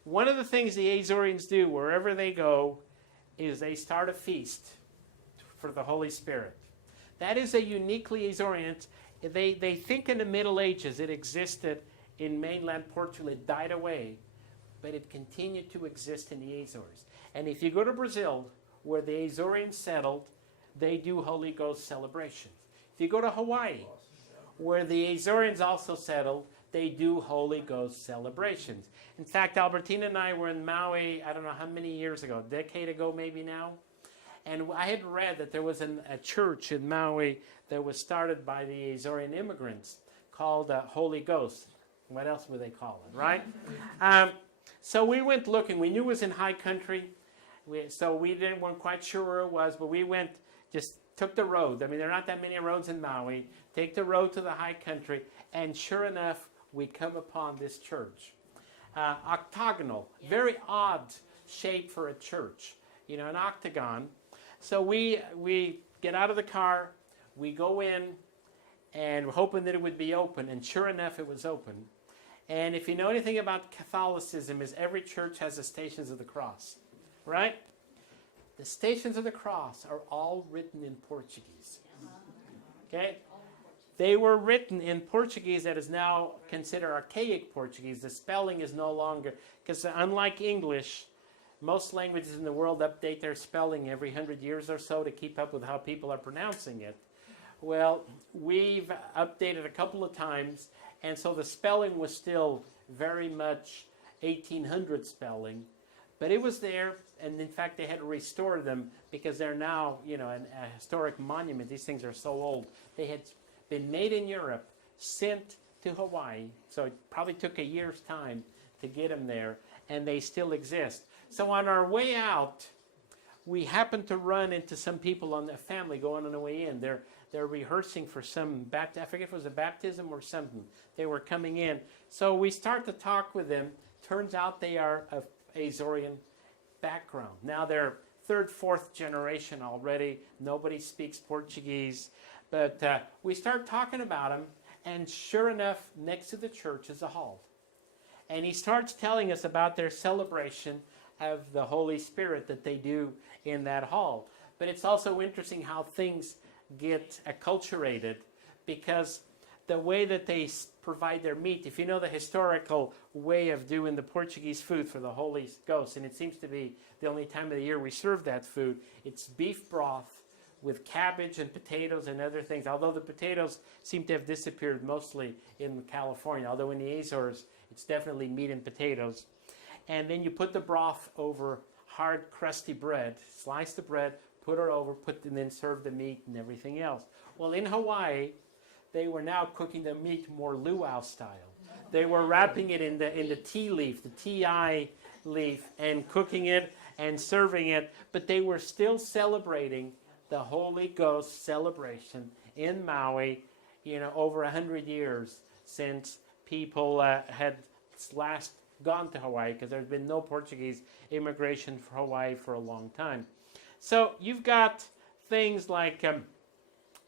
One of the things the Azorians do wherever they go is they start a feast for the Holy Spirit. That is a uniquely Azorian. They think in the Middle Ages it existed in mainland Portugal. It died away, but it continued to exist in the Azores. And if you go to Brazil, where the Azorians settled, they do Holy Ghost celebrations. If you go to Hawaii, where the Azorians also settled, they do Holy Ghost celebrations. In fact, Albertina and I were in Maui, I don't know how many years ago, a decade ago maybe now, and I had read that there was a church in Maui that was started by the Azorian immigrants called Holy Ghost. What else would they call it, right? So we went looking. We knew it was in high country, so we weren't quite sure where it was, but we went, just took the road. I mean, there are not that many roads in Maui. Take the road to the high country, and sure enough, we come upon this church. Octagonal, very odd shape for a church, an octagon. So we get out of the car, we go in, and we're hoping that it would be open, and sure enough, it was open. And if you know anything about Catholicism, is every church has the Stations of the Cross, right? The Stations of the Cross are all written in Portuguese. Okay? They were written in Portuguese that is now considered archaic Portuguese. The spelling is no longer, because unlike English, most languages in the world update their spelling every 100 years or so to keep up with how people are pronouncing it. Well, we've updated a couple of times, and so the spelling was still very much 1800 spelling, but it was there, and in fact they had to restore them because they're now, a historic monument. These things are so old. They had been made in Europe, sent to Hawaii, so it probably took a year's time to get them there, and they still exist. So on our way out, we happened to run into some people on the family going on the way in. They're rehearsing for some I forget if it was a baptism or something. They were coming in. So we start to talk with them. Turns out they are of Azorean background. Now they're third, fourth generation already. Nobody speaks Portuguese. But we start talking about them, and sure enough, next to the church is a hall. And he starts telling us about their celebration of the Holy Spirit that they do in that hall. But it's also interesting how things get acculturated, because the way that they provide their meat, if you know the historical way of doing the Portuguese food for the Holy Ghost, and it seems to be the only time of the year we serve that food, it's beef broth with cabbage and potatoes and other things, although the potatoes seem to have disappeared mostly in California, although in the Azores it's definitely meat and potatoes. And then you put the broth over hard, crusty bread, slice the bread, put it over, and then serve the meat and everything else. Well, in Hawaii, they were now cooking the meat more luau style. They were wrapping it in the tea leaf, the ti leaf, and cooking it and serving it, but they were still celebrating the Holy Ghost celebration in Maui, over 100 years since people had last gone to Hawaii, because there's been no Portuguese immigration for Hawaii for a long time. So you've got things like a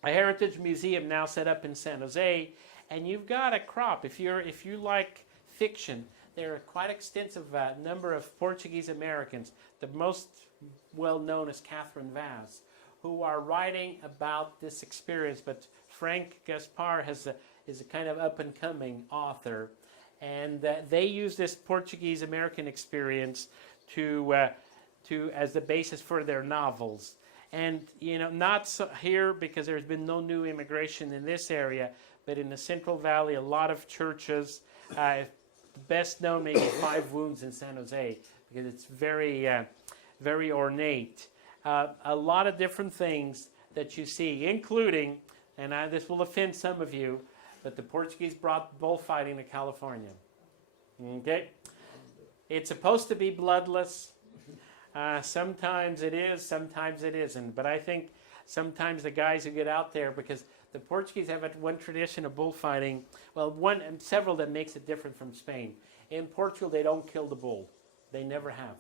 heritage museum now set up in San Jose, and you've got a crop. If you like fiction, there are quite extensive number of Portuguese Americans. The most well known is Catherine Vaz, who are writing about this experience. But Frank Gaspar is a kind of up-and-coming author, and they use this Portuguese American experience to as the basis for their novels. And not so here, because there's been no new immigration in this area, but in the Central Valley, a lot of churches. Best known maybe Five Wounds in San Jose, because it's very very ornate. A lot of different things that you see, including, and this will offend some of you, but the Portuguese brought bullfighting to California. Okay? It's supposed to be bloodless. Sometimes it is, sometimes it isn't. But I think sometimes the guys who get out there, because the Portuguese have one tradition of bullfighting, well, one and several that makes it different from Spain. In Portugal, they don't kill the bull. They never have.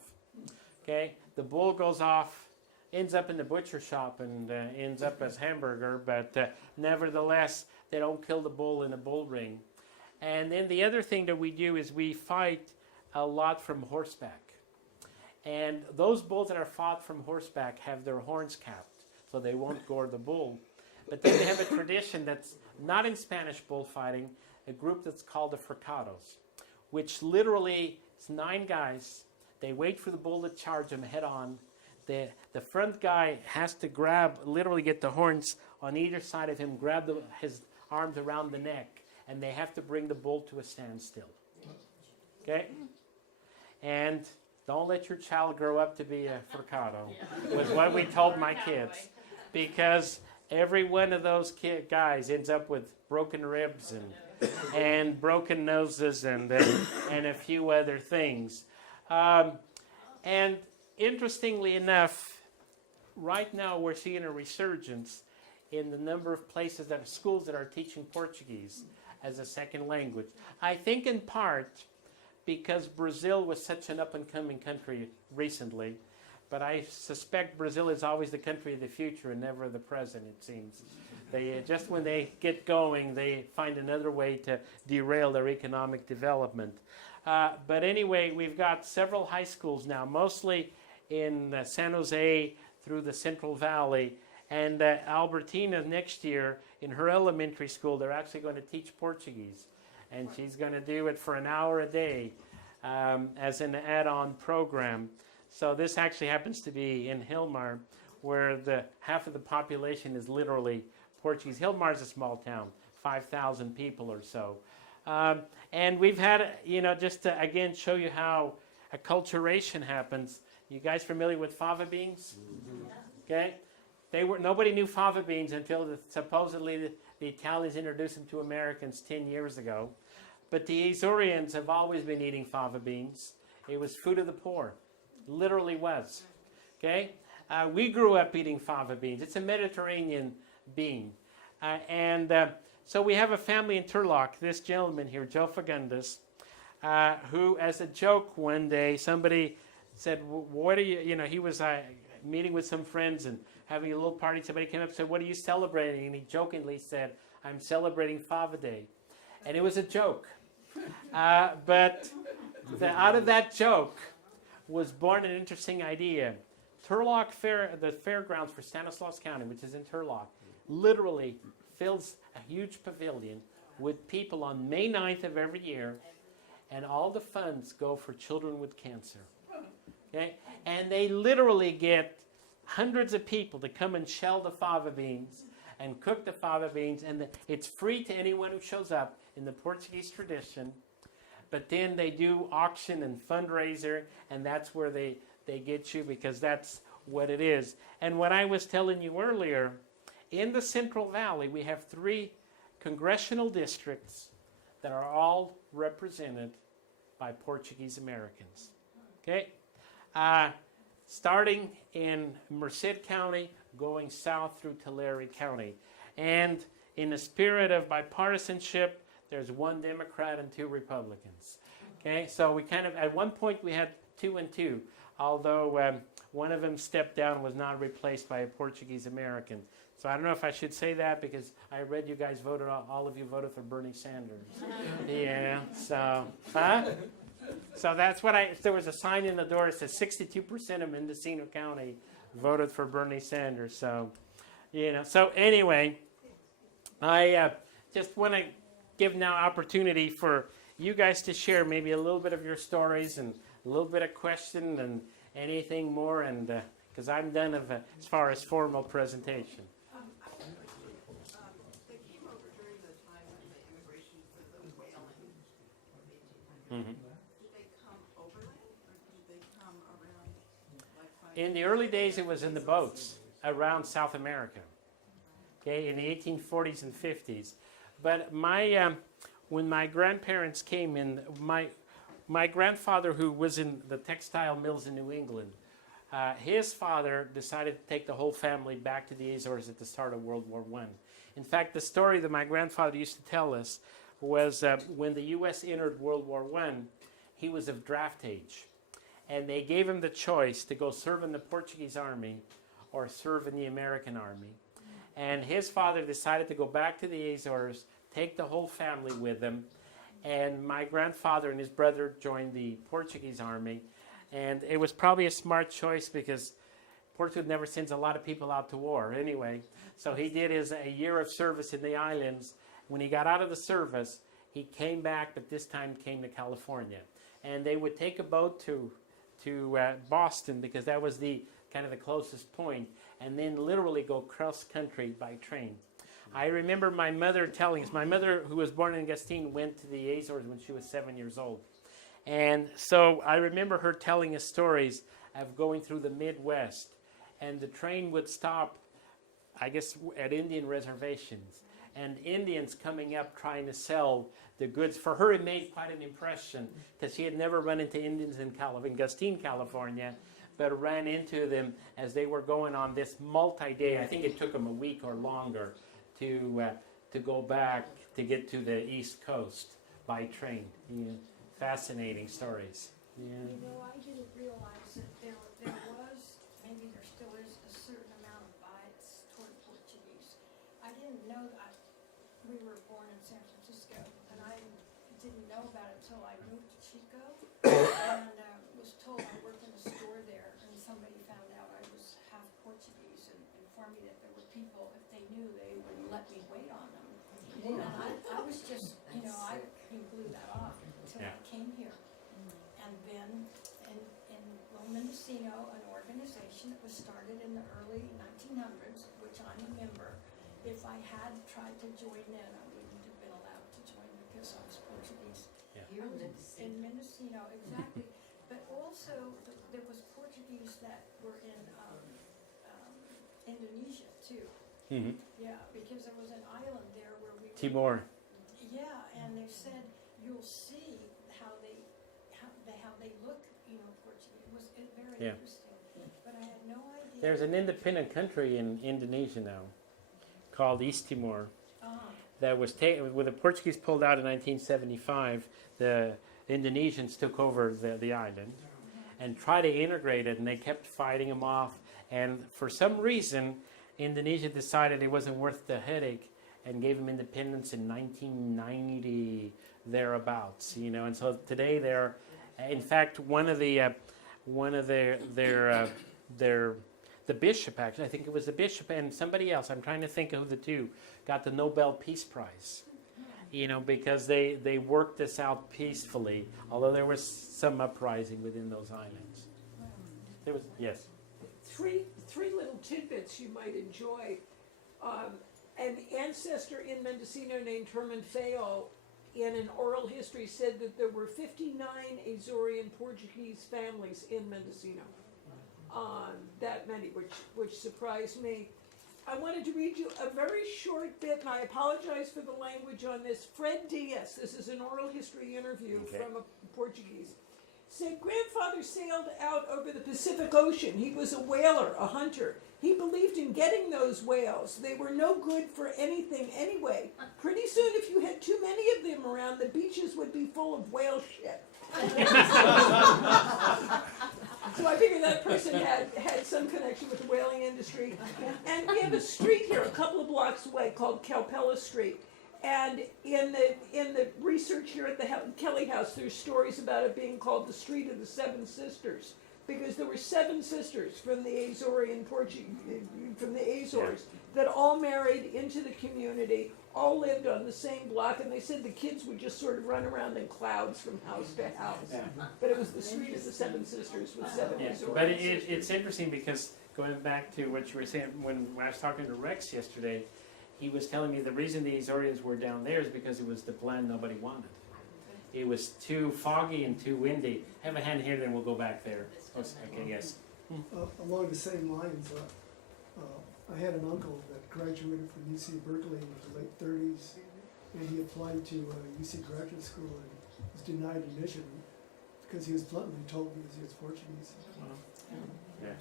Okay? The bull goes off, ends up in the butcher shop, and ends up as hamburger, but nevertheless, they don't kill the bull in a bull ring. And then the other thing that we do is we fight a lot from horseback. And those bulls that are fought from horseback have their horns capped, so they won't gore the bull. But then they have a tradition that's not in Spanish bullfighting, a group that's called the Fricados, which literally is 9 guys. They wait for the bull to charge them head on. The front guy has to literally get the horns on either side of him, grab his arms around the neck, and they have to bring the bull to a standstill. Okay? And don't let your child grow up to be a fricado, was what we told my kids. Because every one of those guys ends up with broken ribs and broken noses and a few other things. And interestingly enough, right now we're seeing a resurgence in the number of schools that are teaching Portuguese as a second language. I think in part because Brazil was such an up-and-coming country recently, but I suspect Brazil is always the country of the future and never the present, it seems. They just when they get going, they find another way to derail their economic development. But anyway, we've got several high schools now, mostly in San Jose through the Central Valley. And Albertina next year, in her elementary school, they're actually going to teach Portuguese. And she's going to do it for an hour a day as an add-on program. So this actually happens to be in Hilmar, where half of the population is literally Portuguese. Hilmar is a small town, 5,000 people or so. And we've had, just to again show you how acculturation happens. You guys familiar with fava beans? Okay. Nobody knew fava beans until supposedly the Italians introduced them to Americans 10 years ago. But the Azorians have always been eating fava beans. It was food of the poor. Literally was. Okay? We grew up eating fava beans. It's a Mediterranean bean. So we have a family in Turlock. This gentleman here, Joe Fagundes, who, as a joke one day, somebody said, what are you, he was meeting with some friends and having a little party. Somebody came up and said, what are you celebrating? And he jokingly said, I'm celebrating Fava Day. And it was a joke. But out of that joke was born an interesting idea. Turlock the fairgrounds for Stanislaus County, which is in Turlock, literally fills a huge pavilion with people on May 9th of every year, and all the funds go for children with cancer. Okay? And they literally get hundreds of people to come and shell the fava beans and cook the fava beans, and it's free to anyone who shows up in the Portuguese tradition. But then they do auction and fundraiser, and that's where they get you, because that's what it is. And what I was telling you earlier, in the Central Valley, we have 3 congressional districts that are all represented by Portuguese Americans. Okay? Starting in Merced County, going south through Tulare County. And in the spirit of bipartisanship, there's 1 Democrat and 2 Republicans. Okay, so we at one point we had 2 and 2, although one of them stepped down and was not replaced by a Portuguese American. So I don't know if I should say that, because I read you guys all of you voted for Bernie Sanders. Yeah, so, So that's there was a sign in the door that says 62% of Mendocino County voted for Bernie Sanders. So, so anyway, I just want to give now opportunity for you guys to share maybe a little bit of your stories and a little bit of question and anything more, and because I'm done as far as formal presentation. They came over during the time of the immigration for the whaling of 1800. Mm-hmm. Did they come overland, or did they come around? In the early days, it was in the boats around South America. Okay, in the 1840s and 50s. But when my grandparents came in, my grandfather, who was in the textile mills in New England, his father decided to take the whole family back to the Azores at the start of World War I. In fact, the story that my grandfather used to tell us was when the U.S. entered World War I, he was of draft age. And they gave him the choice to go serve in the Portuguese army or serve in the American army. And his father decided to go back to the Azores, take the whole family with him. And my grandfather and his brother joined the Portuguese army. And it was probably a smart choice, because Portugal never sends a lot of people out to war anyway. So he did a year of service in the islands. When he got out of the service, he came back, but this time came to California. And they would take a boat to Boston, because that was the kind of the closest point, and then literally go cross country by train. I remember my mother telling us, my mother, who was born in Gastine, went to the Azores when she was 7 years old. And so I remember her telling us stories of going through the Midwest, and the train would stop, I guess, at Indian reservations, and Indians coming up trying to sell the goods. For her, it made quite an impression, because she had never run into Indians in Gastine, California, but ran into them as they were going on this multi-day, I think it took them a week or longer, to go back to get to the East Coast by train. Yeah. Fascinating stories. Yeah. I didn't realize that there was, maybe there still is, a certain amount of bias toward Portuguese. I didn't know, we were born in San Francisco, and I didn't know about it until I moved to Chico, and was told I worked in a store there, and somebody found out I was half Portuguese and informed me that there were people, if they knew, they would let me wait on them. And I was just, you know, I blew that off until I came here. And then in Mendocino, an organization that was started in the early 1900s, which I'm a member, if I had tried to join in, I wouldn't have been allowed to join because I was Portuguese. Yeah. I was in Mendocino, exactly. But also, there was Portuguese that were in Indonesia too. Mm-hmm. Yeah, because there was an island there where we were. Timor. Yeah, and they said you'll see how they look, you know, Portuguese. It was very interesting, but I had no idea. There's an independent country in Indonesia now called East Timor that was taken when the Portuguese pulled out in 1975. The Indonesians took over the island and tried to integrate it, and they kept fighting them off. And for some reason, Indonesia decided it wasn't worth the headache and gave them independence in 1990 thereabouts. You know, and so today they're, in fact, the bishop, actually, I think it was the bishop and somebody else, I'm trying to think of who the two, got the Nobel Peace Prize. You know, because they worked this out peacefully, although there was some uprising within those islands. There was, yes. Three little tidbits you might enjoy. An ancestor in Mendocino named Herman Fayol, in an oral history, said that there were 59 Azorean Portuguese families in Mendocino. That many, which surprised me. I wanted to read you a very short bit, and I apologize for the language on this. Fred Diaz, this is an oral history interview from a Portuguese, said grandfather sailed out over the Pacific Ocean. He was a whaler, a hunter. He believed in getting those whales. They were no good for anything anyway. Pretty soon, if you had too many of them around, the beaches would be full of whale shit. So I figured that person had some connection with the whaling industry. And we have a street here, a couple of blocks away, called Calpella Street. And in the research here at the Kelly House, there's stories about it being called the Street of the Seven Sisters, because there were 7 sisters from the Azorean from the Azores that all married into the community, all lived on the same block, and they said the kids would just sort of run around in clouds from house to house. Yeah. But it was the Street of the Seven Sisters with 7 Azorian But sisters. it's interesting because going back to what you were saying, when I was talking to Rex yesterday, he was telling me the reason the Azorians were down there is because it was the plan nobody wanted. It was too foggy and too windy. Have a hand here, then we'll go back there. Oh, okay, yes. Along the same lines, I had an uncle that graduated from UC Berkeley in the late 30s, and he applied to UC Graduate School and was denied admission because he was bluntly told because he was Portuguese. Yeah.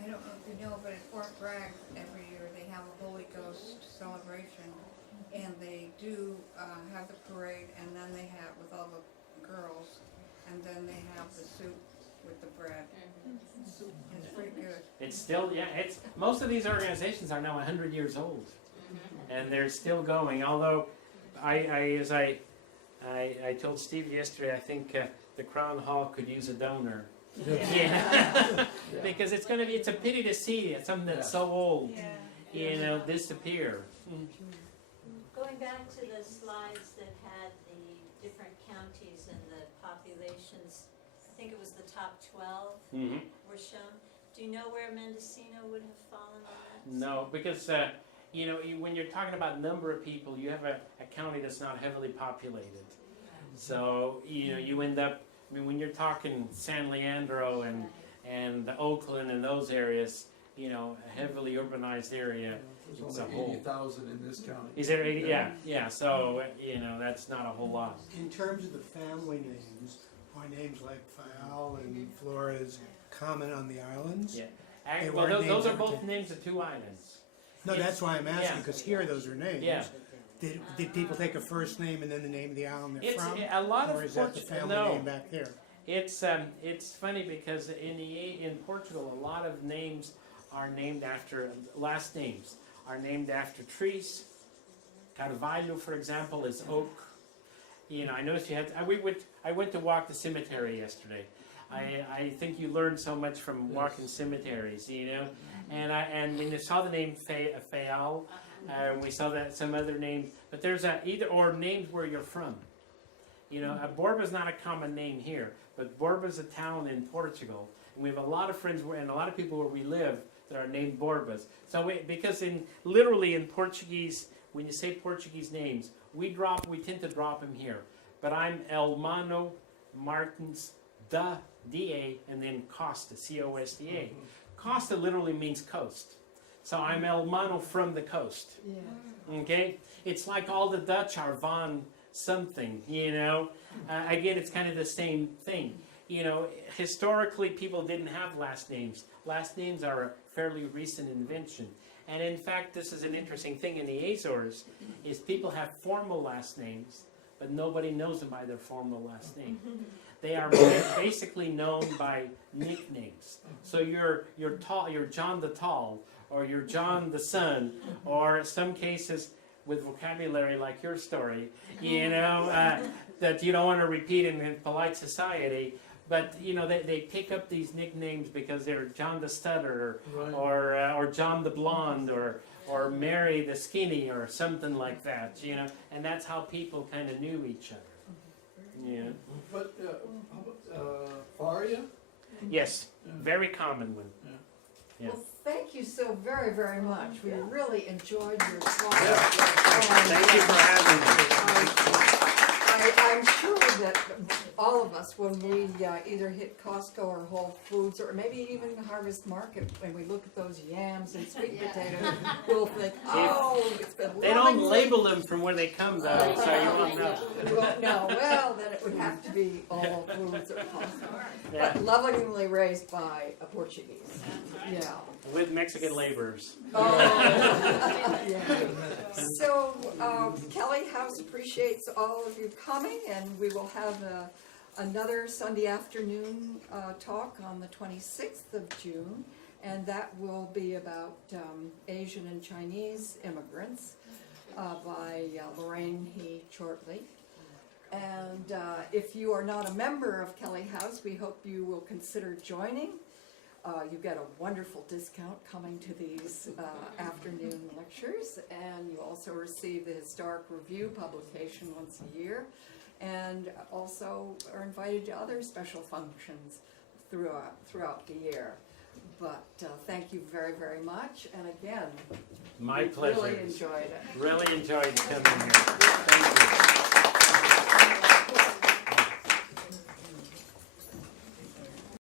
I don't know if you know, but at Fort Bragg, every year they have a Holy Ghost celebration, and they do have the parade, and then they have, with all the girls, and then they have the soup with the bread. It's pretty good. It's still, it's most of these organizations are now 100 years old, and they're still going. Although, as I told Steve yesterday, I think the Crown Hall could use a donor. Yeah. Because it's a pity to see something that's so old, disappear. Going back to the slides that had the different counties and the populations, I think it was the top 12 were shown. Do you know where Mendocino would have fallen on that? No, because when you're talking about number of people, you have a county that's not heavily populated. So you end up. I mean, when you're talking San Leandro and Oakland and those areas, a heavily urbanized area. There's It's a only whole. 80,000 in this county. Is there 80? Yeah. So that's not a whole lot. In terms of the family names, are names like Fayal and Flores common on the islands? Yeah. They Well, weren't those are named both everything. names of 2 islands. No, that's why I'm asking, Yeah. because here those are names. Yeah. Did people take a first name and then the name of the island they're It's from? a lot of Or is that the family no. name back there? It's funny because in Portugal, a lot of names are named after last names. are named after trees. Carvalho, for example, is oak. You know, I noticed you had. I went to walk the cemetery yesterday. I think you learn so much from walking cemeteries, you know. And when you saw the name Fayal, we saw that some other names, but there's either or names where you're from. You know, Borba's not a common name here, but Borba's a town in Portugal, and we have a lot of friends and a lot of people where we live that are named Borbas. So because literally in Portuguese, when you say Portuguese names, we tend to them here. But I'm Elmano Martins da D-A, and then Costa, C-O-S-T-A. Costa literally means coast. So I'm Elmano from the coast. Yeah. Okay? It's like all the Dutch are van something, you know? Again, it's kind of the same thing. You know, historically, people didn't have last names. Last names are a fairly recent invention. And in fact, this is an interesting thing in the Azores, is people have formal last names, but nobody knows them by their formal last name. They are basically known by nicknames. So you're John the Tall, or you're John the Son, or in some cases with vocabulary like your story, you know, that you don't want to repeat in polite society. But you know, they pick up these nicknames because they're John the Stutter, or John the Blonde, or Mary the Skinny, or something like that. You know, and that's how people kind of knew each other. Yeah. But, Faria? Yes, very common one. Yeah. Well, thank you so very, very much. We really enjoyed your talk. Thank you for having me. I'm sure that all of us, when we either hit Costco or Whole Foods, or maybe even Harvest Market, when we look at those yams and sweet potatoes, we'll think, oh, it's been They don't label them from where they come, though, so you won't know. We won't know. Well, then it would have to be Whole Foods or Costco. Yeah. But lovingly raised by a Portuguese. Yeah. With Mexican laborers. Oh, yeah. So, Kelly House appreciates all of you coming, and we will have another Sunday afternoon talk on the 26th of June, and that will be about Asian and Chinese immigrants by Lorraine He Chortley. And if you are not a member of Kelly House, we hope you will consider joining. You get a wonderful discount coming to these afternoon lectures, and you also receive the Historic Review publication once a year, and also are invited to other special functions throughout the year. But thank you very, very much, and again, My pleasure. Really enjoyed it. Really enjoyed coming here. Thank you.